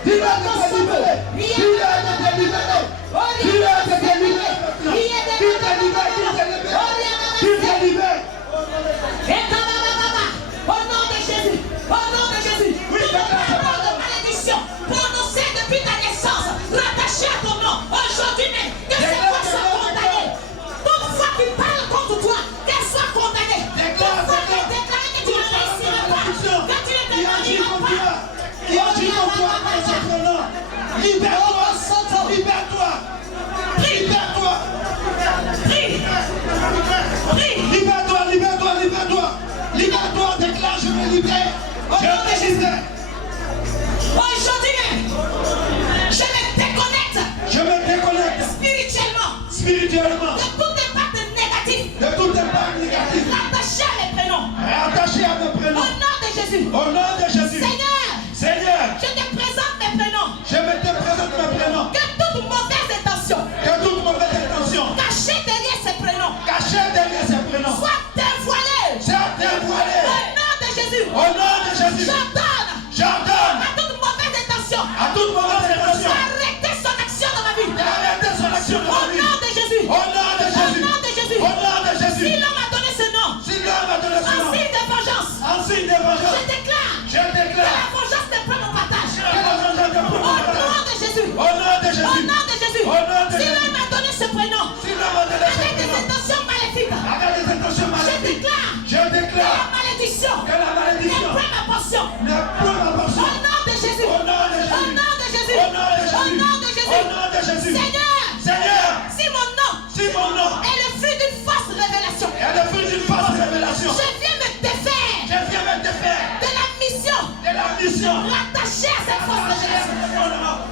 Dis-le de te libérer. Dis-le de te libérer. Dis-le de te libérer. Dis te libère, dis te libère. Dis te libère. Au nom de Jésus. Au nom de Jésus. Oui, Toute parole de malédiction prononcée depuis ta naissance, rattachée à ton nom, aujourd'hui même, que ces voix soient condamnées. Toute foi qui parle contre toi, qu'elle soit condamnée. Toute foi qui déclare que tu ne réussiras pas, que tu ne te marieras pas. Qui agit Libère-toi. Libère-toi. Libère-toi. Prie. Prie. Libère-toi, libère-toi, libère-toi. Libère-toi, déclare, je me libère. Je me libère. Aujourd'hui même, je me déconnecte Je me déconnecte spirituellement de de tout impact négatif tout impact négatif rattaché à mes prénoms. attaché à mes Au prénoms. nom de Jésus. Au nom de Jésus. Seigneur, Seigneur, je te présente mes prénoms. je me te présente mes prénoms. Que toute mauvaise intention Que toute mauvaise intention cachée derrière ces prénoms cachée derrière ces prénoms soit dévoilée. soit dévoilée. Au nom de Jésus. Au nom de Jésus. J'ordonne À toute mauvaise intention. à toute mauvaise intention Arrêtez son action dans ma vie. d'arrêter son action dans Au ma vie. nom de Jésus. Au nom de Au Jésus. nom de Jésus. Au nom de Si Jésus. l'homme a donné ce nom, Si l'homme a donné son en nom, signe de vengeance, en signe de je vengeance, déclare je que la déclare vengeance ne prend mon partage. que la vengeance de Au nom de Jésus. Au nom de Au Jésus. nom de Jésus. Au nom de Si Jésus. l'homme a donné ce prénom, Si l'homme a donné son avec des prénom, intentions maléfiques, avec des intentions je maléfiques, déclare je que la déclare malédiction que la n'est malédiction pas ma portion. n'est plus ma Au portion. nom de Jésus. Au nom de Au Jésus. nom de Jésus. Au nom de Au Jésus. nom de Jésus. Au nom de Jésus. Seigneur, Seigneur, si mon nom si mon nom est le fruit d'une fausse révélation, est le fruit d'une fausse révélation, je viens me défaire je viens me défaire de la mission de la mission rattachée à cette fausse révélation.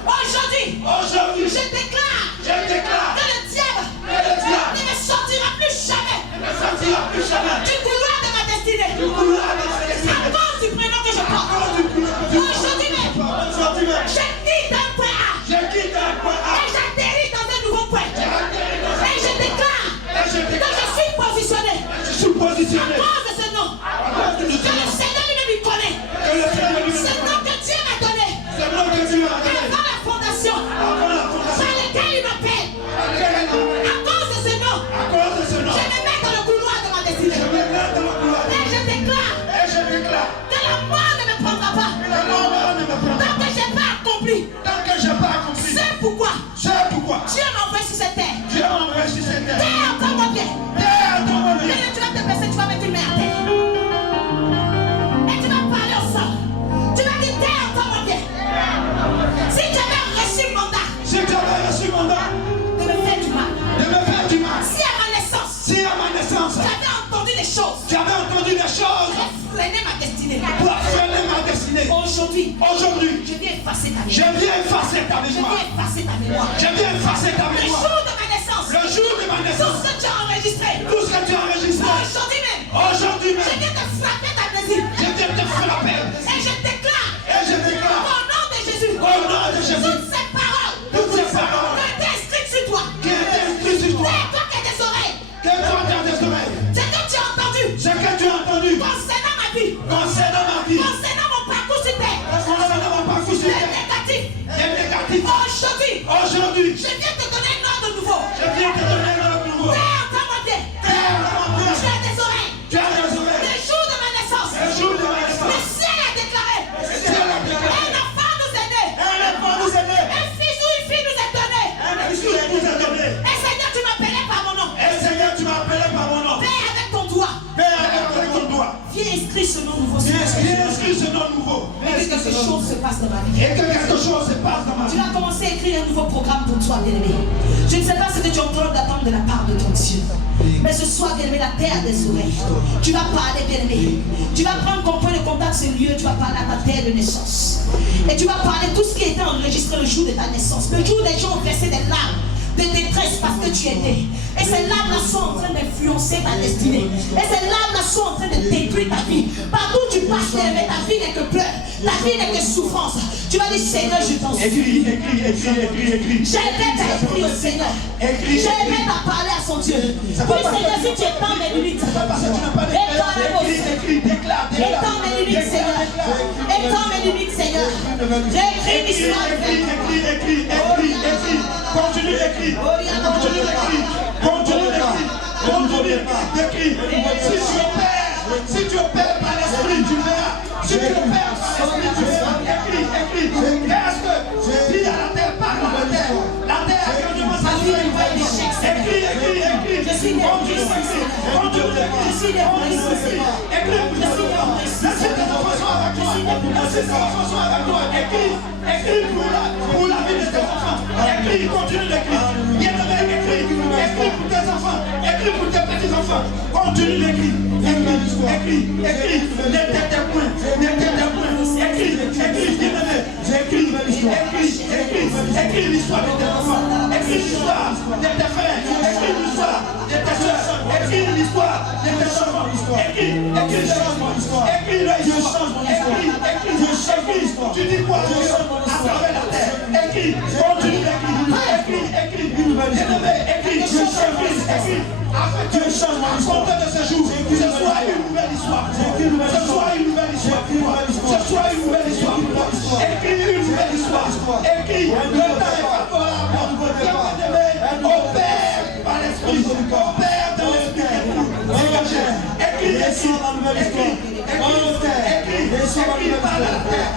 Aujourd'hui, Aujourd'hui, je déclare je déclare que le diable que le diable ne me sortira plus jamais ne me sortira plus jamais du couloir de ma destinée. du couloir de ma destinée. À cause du prénom que je porte. Aujourd'hui même, Je quitte un point A je quitte un point A et j'atterris dans un nouveau point. Et je déclare et je que déclare je suis positionné je suis positionné à cause de ce nom. Que le Seigneur lui connaît. que le Seigneur lui Ce nom que Dieu m'a donné c'est moi que Dieu a donné avant la fondation, avant la fondation. par lequel il m'appelle. À cause de ce nom, À cause de ce nom, je me mets dans le couloir de ma destinée. je me mets dans le couloir Et je déclare et je déclare que la mort ne me prendra pas. que la mort ne me prendra Tant que je n'ai pas accompli tant que je n'ai pas accompli. c'est pourquoi C'est pourquoi Dieu m'a envoyé sur cette terre. Dieu m'a envoyé sur cette terre. Terre, entends-moi bien. Terre, entends-moi bien. Bien, tu vas te baisser, tu vas mettre une main à terre. Et tu vas parler au sol. Tu vas dire, terre, entends-moi bien. Si tu avais reçu le mandat Si tu avais reçu mon mandat de me faire du mal, de me faire du mal, si à ma naissance, si à ma naissance, tu avais entendu des choses tu avais entendu des choses pour freiner ma destinée, pour freiner ma destinée, aujourd'hui, aujourd'hui, je viens effacer ta je mémoire. viens effacer ta Je mémoire. viens effacer ta mémoire. Je viens effacer ta Le mémoire. jour de ma naissance, Le jour de ma tout naissance, ce que tu as enregistré, tout ce que tu as enregistré, aujourd'hui même, aujourd'hui je même, viens te frapper ta blessure. je viens te frapper. Et je déclare, Et je déclare, au nom de Jésus, au nom de Jésus, toutes ces paroles toutes ces paroles qui ont été inscrites sur toi, qui étaient écrites sur toi, toi qui as des oreilles, que toi tu as des oreilles, ce que tu as entendu ce que tu as entendu concernant ma vie, concernant ma vie, concernant mon parcours sur terre, concernant mon parcours sur le terre, négatif. est négatif. Aujourd'hui, Aujourd'hui, je viens te donner un ordre nouveau. je viens te donner un ordre nouveau. Terre, entends-moi bien. Terre, entends-moi bien. Tu as des oreilles. Tu as des Le oreilles. jour de ma naissance, Le jour de ma le naissance, ciel a déclaré, le ciel a déclaré, un enfant nous est né, un enfant nous est né, un fils ou une fille nous est donné. un fils nous est donné. Et Seigneur, tu m'appelais par mon nom. Et Seigneur, tu m'as appelé par mon nom. Père, avec ton doigt, Père, avec ton doigt, viens inscrire ce nom nouveau sur viens ma vie. inscrire ce nom nouveau. Et que quelque chose se passe dans ma vie. Et que quelque chose se passe dans ma Tu vie. vas commencer à écrire un nouveau programme pour toi, bien-aimé. Je ne sais pas ce que tu es en train d'attendre de la part de ton Dieu. Mais ce soir, bien-aimé, la terre des oreilles. Tu vas parler, bien-aimé. Tu vas prendre comme point de contact ce lieu. Tu vas parler à ta terre de naissance. Et tu vas parler tout ce qui était enregistré le jour de ta naissance. Le jour des gens ont versé des larmes de détresse parce que tu es né. Et ces larmes-là sont en train d'influencer ta destinée. Et ces larmes-là sont en train de détruire ta vie. Partout où tu passes, mais ta vie n'est que pleurs. Ta vie n'est que souffrance. Tu vas dire, Seigneur, je t'en supplie. Écris. J'aimais à écrire au Seigneur. J'aimais à parler à son Dieu. Oui, Seigneur, si tu étends mes limites. Étends mes limites, Seigneur. Étends mes limites, Seigneur. J'écris l'histoire de Écris. Continue d'écrire. Si tu opères par l'esprit, tu verras. Si tu opères par l'esprit, tu verras. Écris. Qu'est-ce que dis à la terre, parle à la terre. La terre, quand tu commences à dire, écris. suis né pour réussir, Seigneur. Je suis né pour réussir, Seigneur. Je suis né pour réussir, Écris pour la vie de tes enfants. Écris, continue d'écrire. Écris pour tes enfants. Écris pour tes petits-enfants. Continue d'écrire. Écris. Écris l'histoire de tes enfants. Écris l'histoire de tes frères. Écris l'histoire de tes soeurs. Écris l'histoire de tes enfants. Écris l'histoire. Tu dis quoi à travers la terre? Écris, continue d'écrire. Écris. Dieu change mon histoire. De ce jour, ce soit une nouvelle histoire. Écris une nouvelle histoire. Écris, le temps est favorable. Opère par l'esprit. Opère dans l'esprit. Écris, parle à la terre.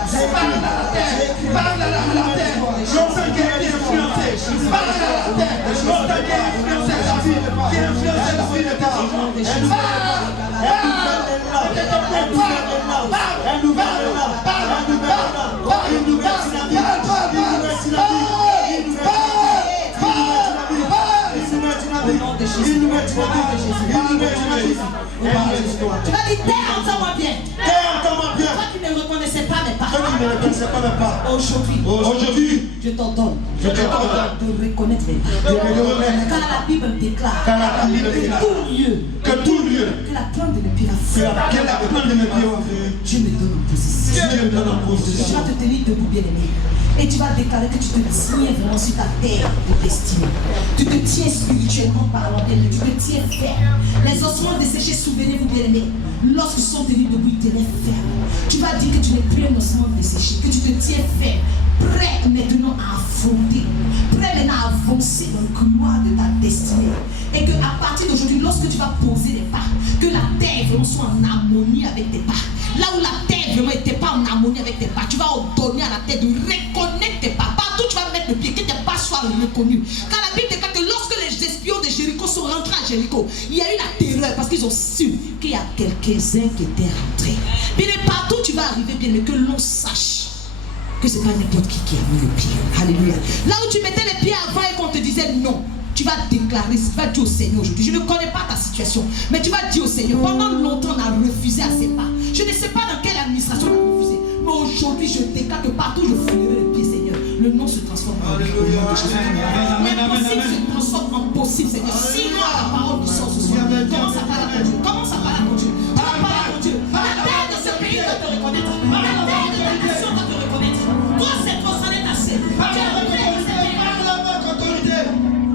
Parle à la terre. Longtemps qui a été influencé. Parle à la terre. Longtemps qui a influencé ta vie. Qui a influencé la vie de tes enfants. Tu vas dire, terre, entends-moi bien. Toi qui ne reconnaissais pas mes pas. Aujourd'hui, je t'ordonne de reconnaître mes pas. Car la Bible déclare que tout lieu, que la plante de mes pieds a Dieu me donne en position. Tu vas te tenir debout, bien-aimé. Et tu vas déclarer que tu te tiens vraiment sur ta terre de destinée. Tu te tiens spirituellement parlant, tu te tiens ferme. Les ossements desséchés, souvenez-vous, bien-aimés, lorsqu'ils sont tenus debout, ils tenaient ferme. Tu vas dire que tu n'es plus un ossement desséché, que tu te tiens ferme, prêt maintenant à affronter, prêt maintenant à avancer dans le couloir de ta destinée. Et qu'à partir d'aujourd'hui, lorsque tu vas poser les pas, que la terre vraiment soit en harmonie avec tes pas. Là où la terre vraiment n'était pas en harmonie avec tes pas, tu vas ordonner à la terre de reconnaître tes pas. Partout tu vas mettre le pied, que tes pas soient reconnus. Car la Bible déclare que lorsque les espions de Jéricho sont rentrés à Jéricho, il y a eu la terreur parce qu'ils ont su qu'il y a quelques-uns qui étaient rentrés. Bien, partout tu vas arriver, bien, mais que l'on sache que ce n'est pas n'importe qui a mis le pied. Alléluia. Là où tu mettais les pieds avant et qu'on te disait non, tu vas déclarer, tu vas dire au Seigneur aujourd'hui, je ne connais pas ta situation, mais tu vas dire au Seigneur, pendant longtemps on a refusé à ses pas. Je ne sais pas dans quelle administration on a refusé, mais aujourd'hui je déclare que partout je fouillerai le pied, Seigneur. Le nom se transforme en possible. L'impossible se transforme en possible, Seigneur. Sinon la parole du sort ce soir. Commence à parler à ton Dieu. Commence à parler à ton Dieu. Parle à ton Dieu. La terre de ce pays doit te reconnaître. La terre de ta nation doit te reconnaître. Toi c'est ton salaire assez.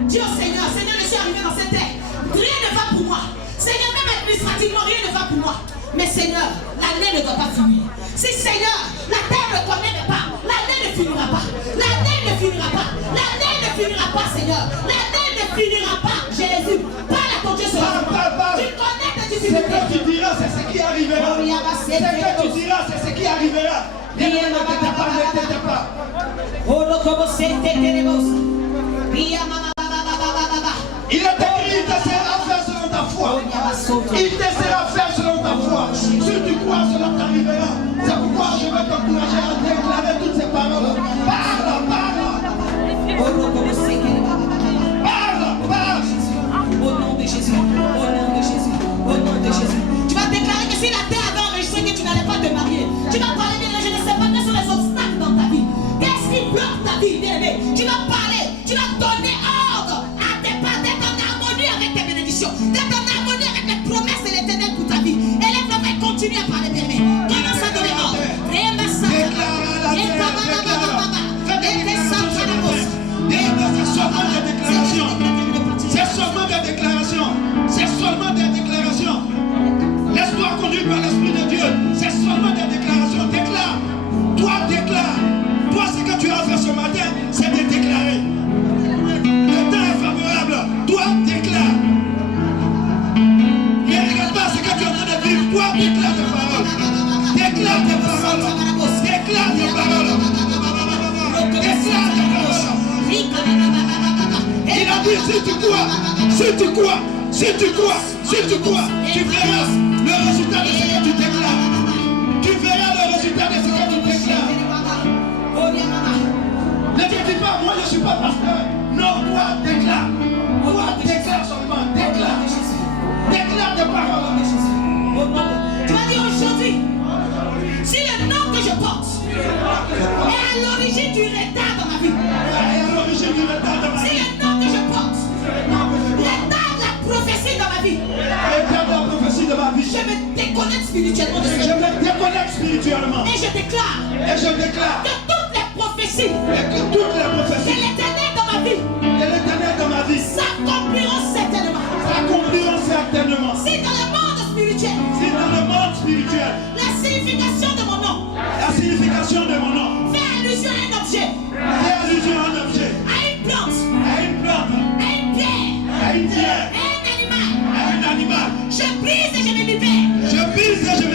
Dis au Seigneur, Seigneur, je suis arrivé dans cette terre. Rien ne va pour moi. Seigneur, même administrativement, rien ne va pour moi. Mais Seigneur, l'année ne doit pas finir. Si Seigneur, la terre ne connaît pas, l'année ne finira pas. L'année ne finira pas. L'année ne finira pas, Seigneur. L'année ne finira pas. Jésus, parle à ton Dieu ce matin. Tu connais tes difficultés. Ce que tu diras, c'est ce qui arrivera. Ce que tu diras, c'est ce qui arrivera. Ne t'inquiète pas. Il est écrit, il te sera fait selon ta foi. Il te sera fait selon ta foi. Si tu crois, cela t'arrivera. C'est pourquoi je vais t'encourager à déclarer toutes ces paroles. Parle. Au nom de Jésus. Tu vas déclarer que si la terre avait enregistré que tu n'allais pas te marier, tu vas parler bien, je ne sais pas quels sont les obstacles dans ta vie. Qu'est-ce qui bloque ta vie, bien-aimé? Tu vas parler, tu vas donner ordre à tes pas d'être en harmonie avec tes bénédictions, d'être en harmonie avec les promesses de l'éternel pour ta vie. Et les femmes vont continuer à parler, bien-aimé. Commence à donner ordre. C'est seulement des déclarations. Laisse-toi conduire par l'Esprit de Dieu. C'est seulement des déclarations. Déclare. Toi, déclare. Toi, ce que tu as fait ce matin, c'est de déclarer. Le temps est favorable. Toi, déclare. Ne regarde pas ce que tu es en train de vivre. Toi, déclare tes paroles. Déclare tes paroles. Déclare tes paroles. Déclare tes paroles. Il a dit, si tu crois, Si tu crois, tu verras le résultat de ce que tu déclares. Tu verras le résultat de ce que tu déclares. Ne te dis pas, moi je ne suis pas pasteur. Non, moi déclare. Moi déclare seulement. Déclare. Déclare des paroles. Tu vas dire aujourd'hui, si le nom que je porte est à l'origine du retard dans ma vie, si le nom que je porte, retard de la prophétie dans ma vie, je me déconnecte spirituellement de ce Je me déconnecte spirituellement. et je déclare que toutes les prophéties de l'éternel dans ma vie s'accompliront certainement. Si dans le monde spirituel, la signification de mon nom fait allusion à un objet, à une plante, à une pierre, à un animal, je brise et je me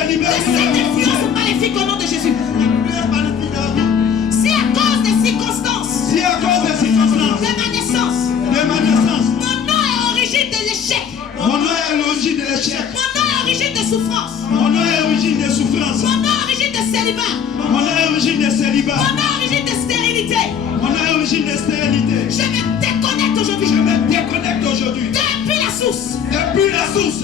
libère de cette influence maléfique au nom de Jésus. Si à cause des circonstances de ma naissance, mon nom est origine de l'échec, Mon nom est l'origine de l'échec. mon nom est origine de souffrance, Mon nom est l'origine des souffrances. mon nom est origine de célibat, Mon nom est l'origine des célibats. mon nom est origine de stérilité. Mon nom est l'origine des stérilités. Je me déconnecte aujourd'hui. Je me déconnecte aujourd'hui. Depuis la source. Depuis la source.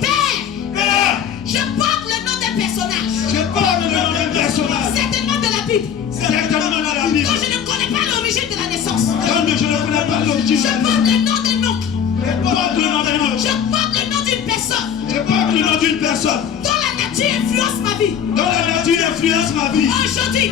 Père, Père, je porte le nom d'un personnage. je parle de nom d'un personnage. Certainement de la Bible. Certainement dans la Bible. Dont je ne connais pas l'origine de la naissance. Donc je ne connais pas l'origine. Je porte le nom d'un oncle. Je porte le nom d'un homme. Je porte le nom d'une personne Je porte le nom d'une personne dont la nature influence ma vie. dont la nature influence ma vie. Aujourd'hui,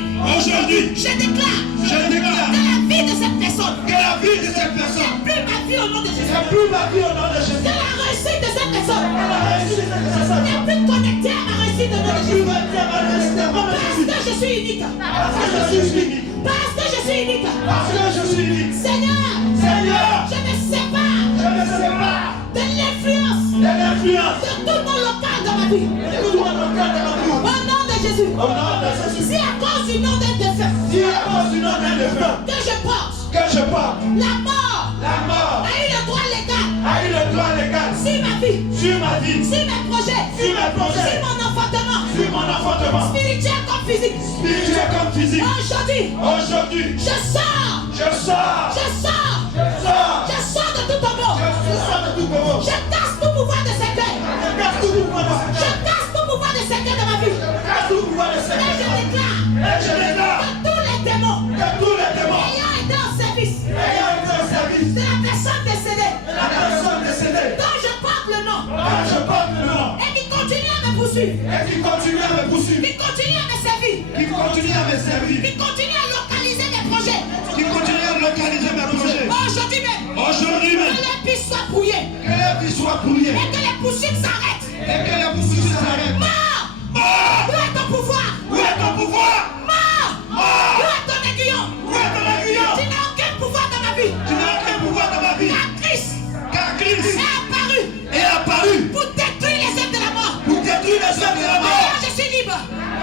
je déclare Je déclare que la vie de cette personne que la vie de cette personne n'est plus ma vie au nom de Jésus. n'est plus ma vie au nom de Que Jésus. la réussite de cette personne La réussite de cette personne n'est plus connectée à ma réussite au nom de Jésus. ma vie à ma réussite au nom de Parce Jésus. que je suis unique. Parce que je suis unique. Parce que je suis unique. Parce que je suis unique. Seigneur, Seigneur, je me sépare je me sépare de l'influence de l'influence de tout le monde local dans ma vie. de tout le monde local de ma vie. Au nom de Jésus. Au nom de Jésus. Si à cause du nom d'un défunt Si à cause du nom d'un défunt que je porte, que je porte, la mort la mort a eu le droit légal a eu le droit légal sur ma vie, sur ma vie, sur mes projets, sur mes projets, sur mon enfantement, sur mon enfantement, spirituel comme physique. spirituel comme physique. Aujourd'hui, Aujourd'hui, je sors, je sors, je sors, je sors, je sors de tout ton mot. je sors de tout comment. Je casse tout pouvoir de secret. Je casse tout pouvoir de Je casse tout pouvoir de secret dans ma vie. Je casse tout pouvoir de Et secret. je déclare Et je déclare que tous les démons que tous les démons ayant été en service ayant été au service de la personne décédée de la personne décédée, dont je porte le nom dont je porte le nom, et qui continue à me poursuivre, et qui continue à me poursuivre, qui continue à me servir, qui continue à me servir, qui continue à localiser mes projets. qui continue à localiser mes projets. Aujourd'hui même, Aujourd'hui que même, les pistes soient brouillées que les vies soient brouillées et que les poursuites s'arrêtent. et que les poursuites s'arrêtent. Mort! Mort! Où est ton pouvoir? Où est ton pouvoir? Mort! Mort! Où est ton aiguillon? Où est ton aiguillon? Tu n'as aucun pouvoir dans ma vie. Tu n'as aucun pouvoir dans ma vie. Car Christ Car Christ est apparu est apparu pour détruire les œuvres de la mort. pour détruire les œuvres de la Alors mort. je suis libre.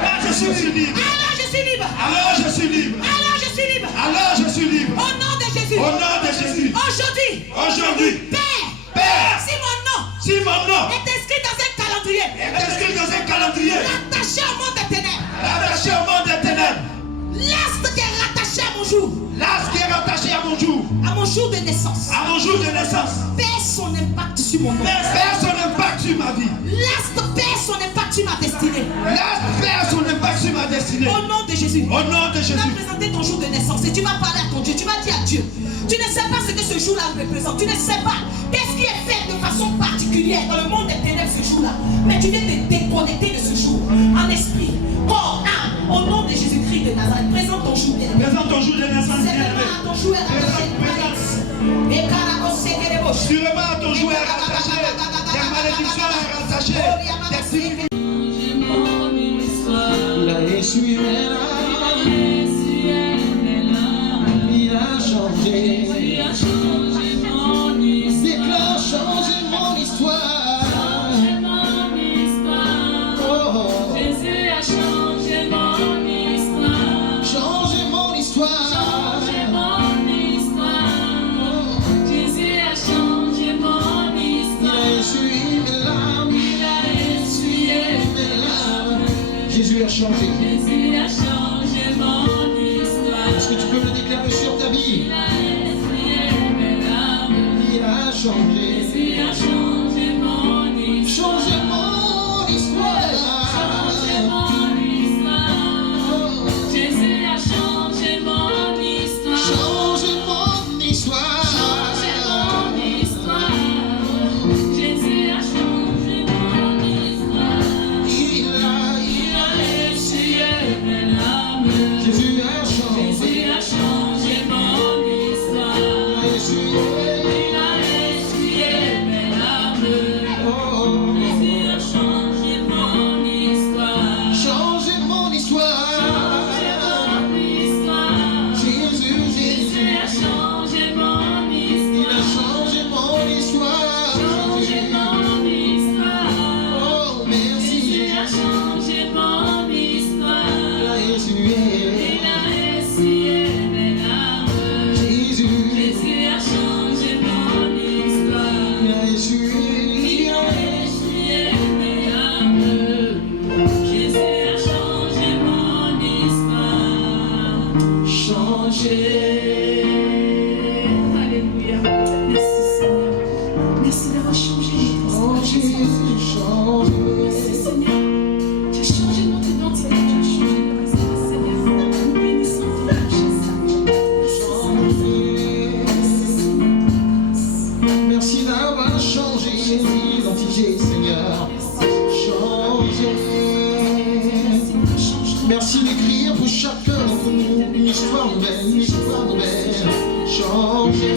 Là, je suis libre. Alors je suis libre. Alors je suis libre. Alors je suis libre. Alors je suis libre. Au nom de Jésus. Au nom de Jésus. Aujourd'hui, Aujourd'hui, Père, Père, si mon nom si mon nom est inscrit dans un calendrier, est inscrit dans un calendrier rattaché au monde des ténèbres, rattaché au monde des ténèbres, l'astre qui est rattaché à mon jour, l'as qui est rattaché à mon jour de naissance, à mon jour de naissance, perd son impact sur mon nom. perd son impact sur ma vie. L'astre perd son impact sur ma destinée. L'as perd son impact sur ma destinée. Au nom de Jésus. Au nom de Tu vas Jésus. présenter ton jour de naissance et tu vas parler à ton Dieu. Tu vas dire à Dieu. Tu ne sais pas ce que ce jour-là représente. Tu ne sais pas qu'est-ce qui est fait de façon particulière dans le monde des ténèbres ce jour-là. Mais tu viens te déconnecter de ce jour en esprit, corps, âme. Au nom de Jésus-Christ de Nazareth. Présente ton jour. Présente ton jour de naissance. Certainement ton jour est rattaché. Mais Sûrement à ton jour est rattaché. Des malédictions est rattaché. Il a essuyé mes larmes, il a changé, déclare changer mon histoire. Oh, Jésus a changé mon histoire. changer mon histoire. Changé mon histoire. Jésus a changé Jésus a changé. Jésus a changé mon histoire. Est-ce que tu peux le déclarer sur ta vie? Il a essuyé mes larmes. Il a changé. Jésus a changé mon histoire. Changé mon histoire. Changé mon histoire. Jésus a changé mon histoire. Changé mon histoire. Changé mon histoire. Jésus a changé mon histoire. Il a essuyé mes larmes. Jésus a changé. Jésus a changé mon histoire. Il a essuyé mes larmes. Oh, Jésus a changé mon histoire. changé mon histoire. Changé mon histoire. Jésus, Jésus Jésus. a changé mon Il a histoire. changé mon histoire. Changé mon histoire. Oh, merci. Jésus a changé mon histoire. Il a essuyé. Il a essuyé mes larmes. Jésus. Jésus a changé mon histoire. Il a essuyé. Il a essuyé mes larmes. Jésus a changé mon histoire. Changé. Alléluia. Merci Seigneur. Merci d'avoir changé mon Oh, histoire. Jésus, changé. Merci Seigneur. Tu as changé notre identité. Tu as changé le reste, Seigneur. Nous bénissons ton nom, Jésus. Merci d'avoir changé l'identité, Seigneur. Changé. Merci d'écrire pour chacun d'entre nous une histoire nouvelle, une histoire nouvelle. Changé.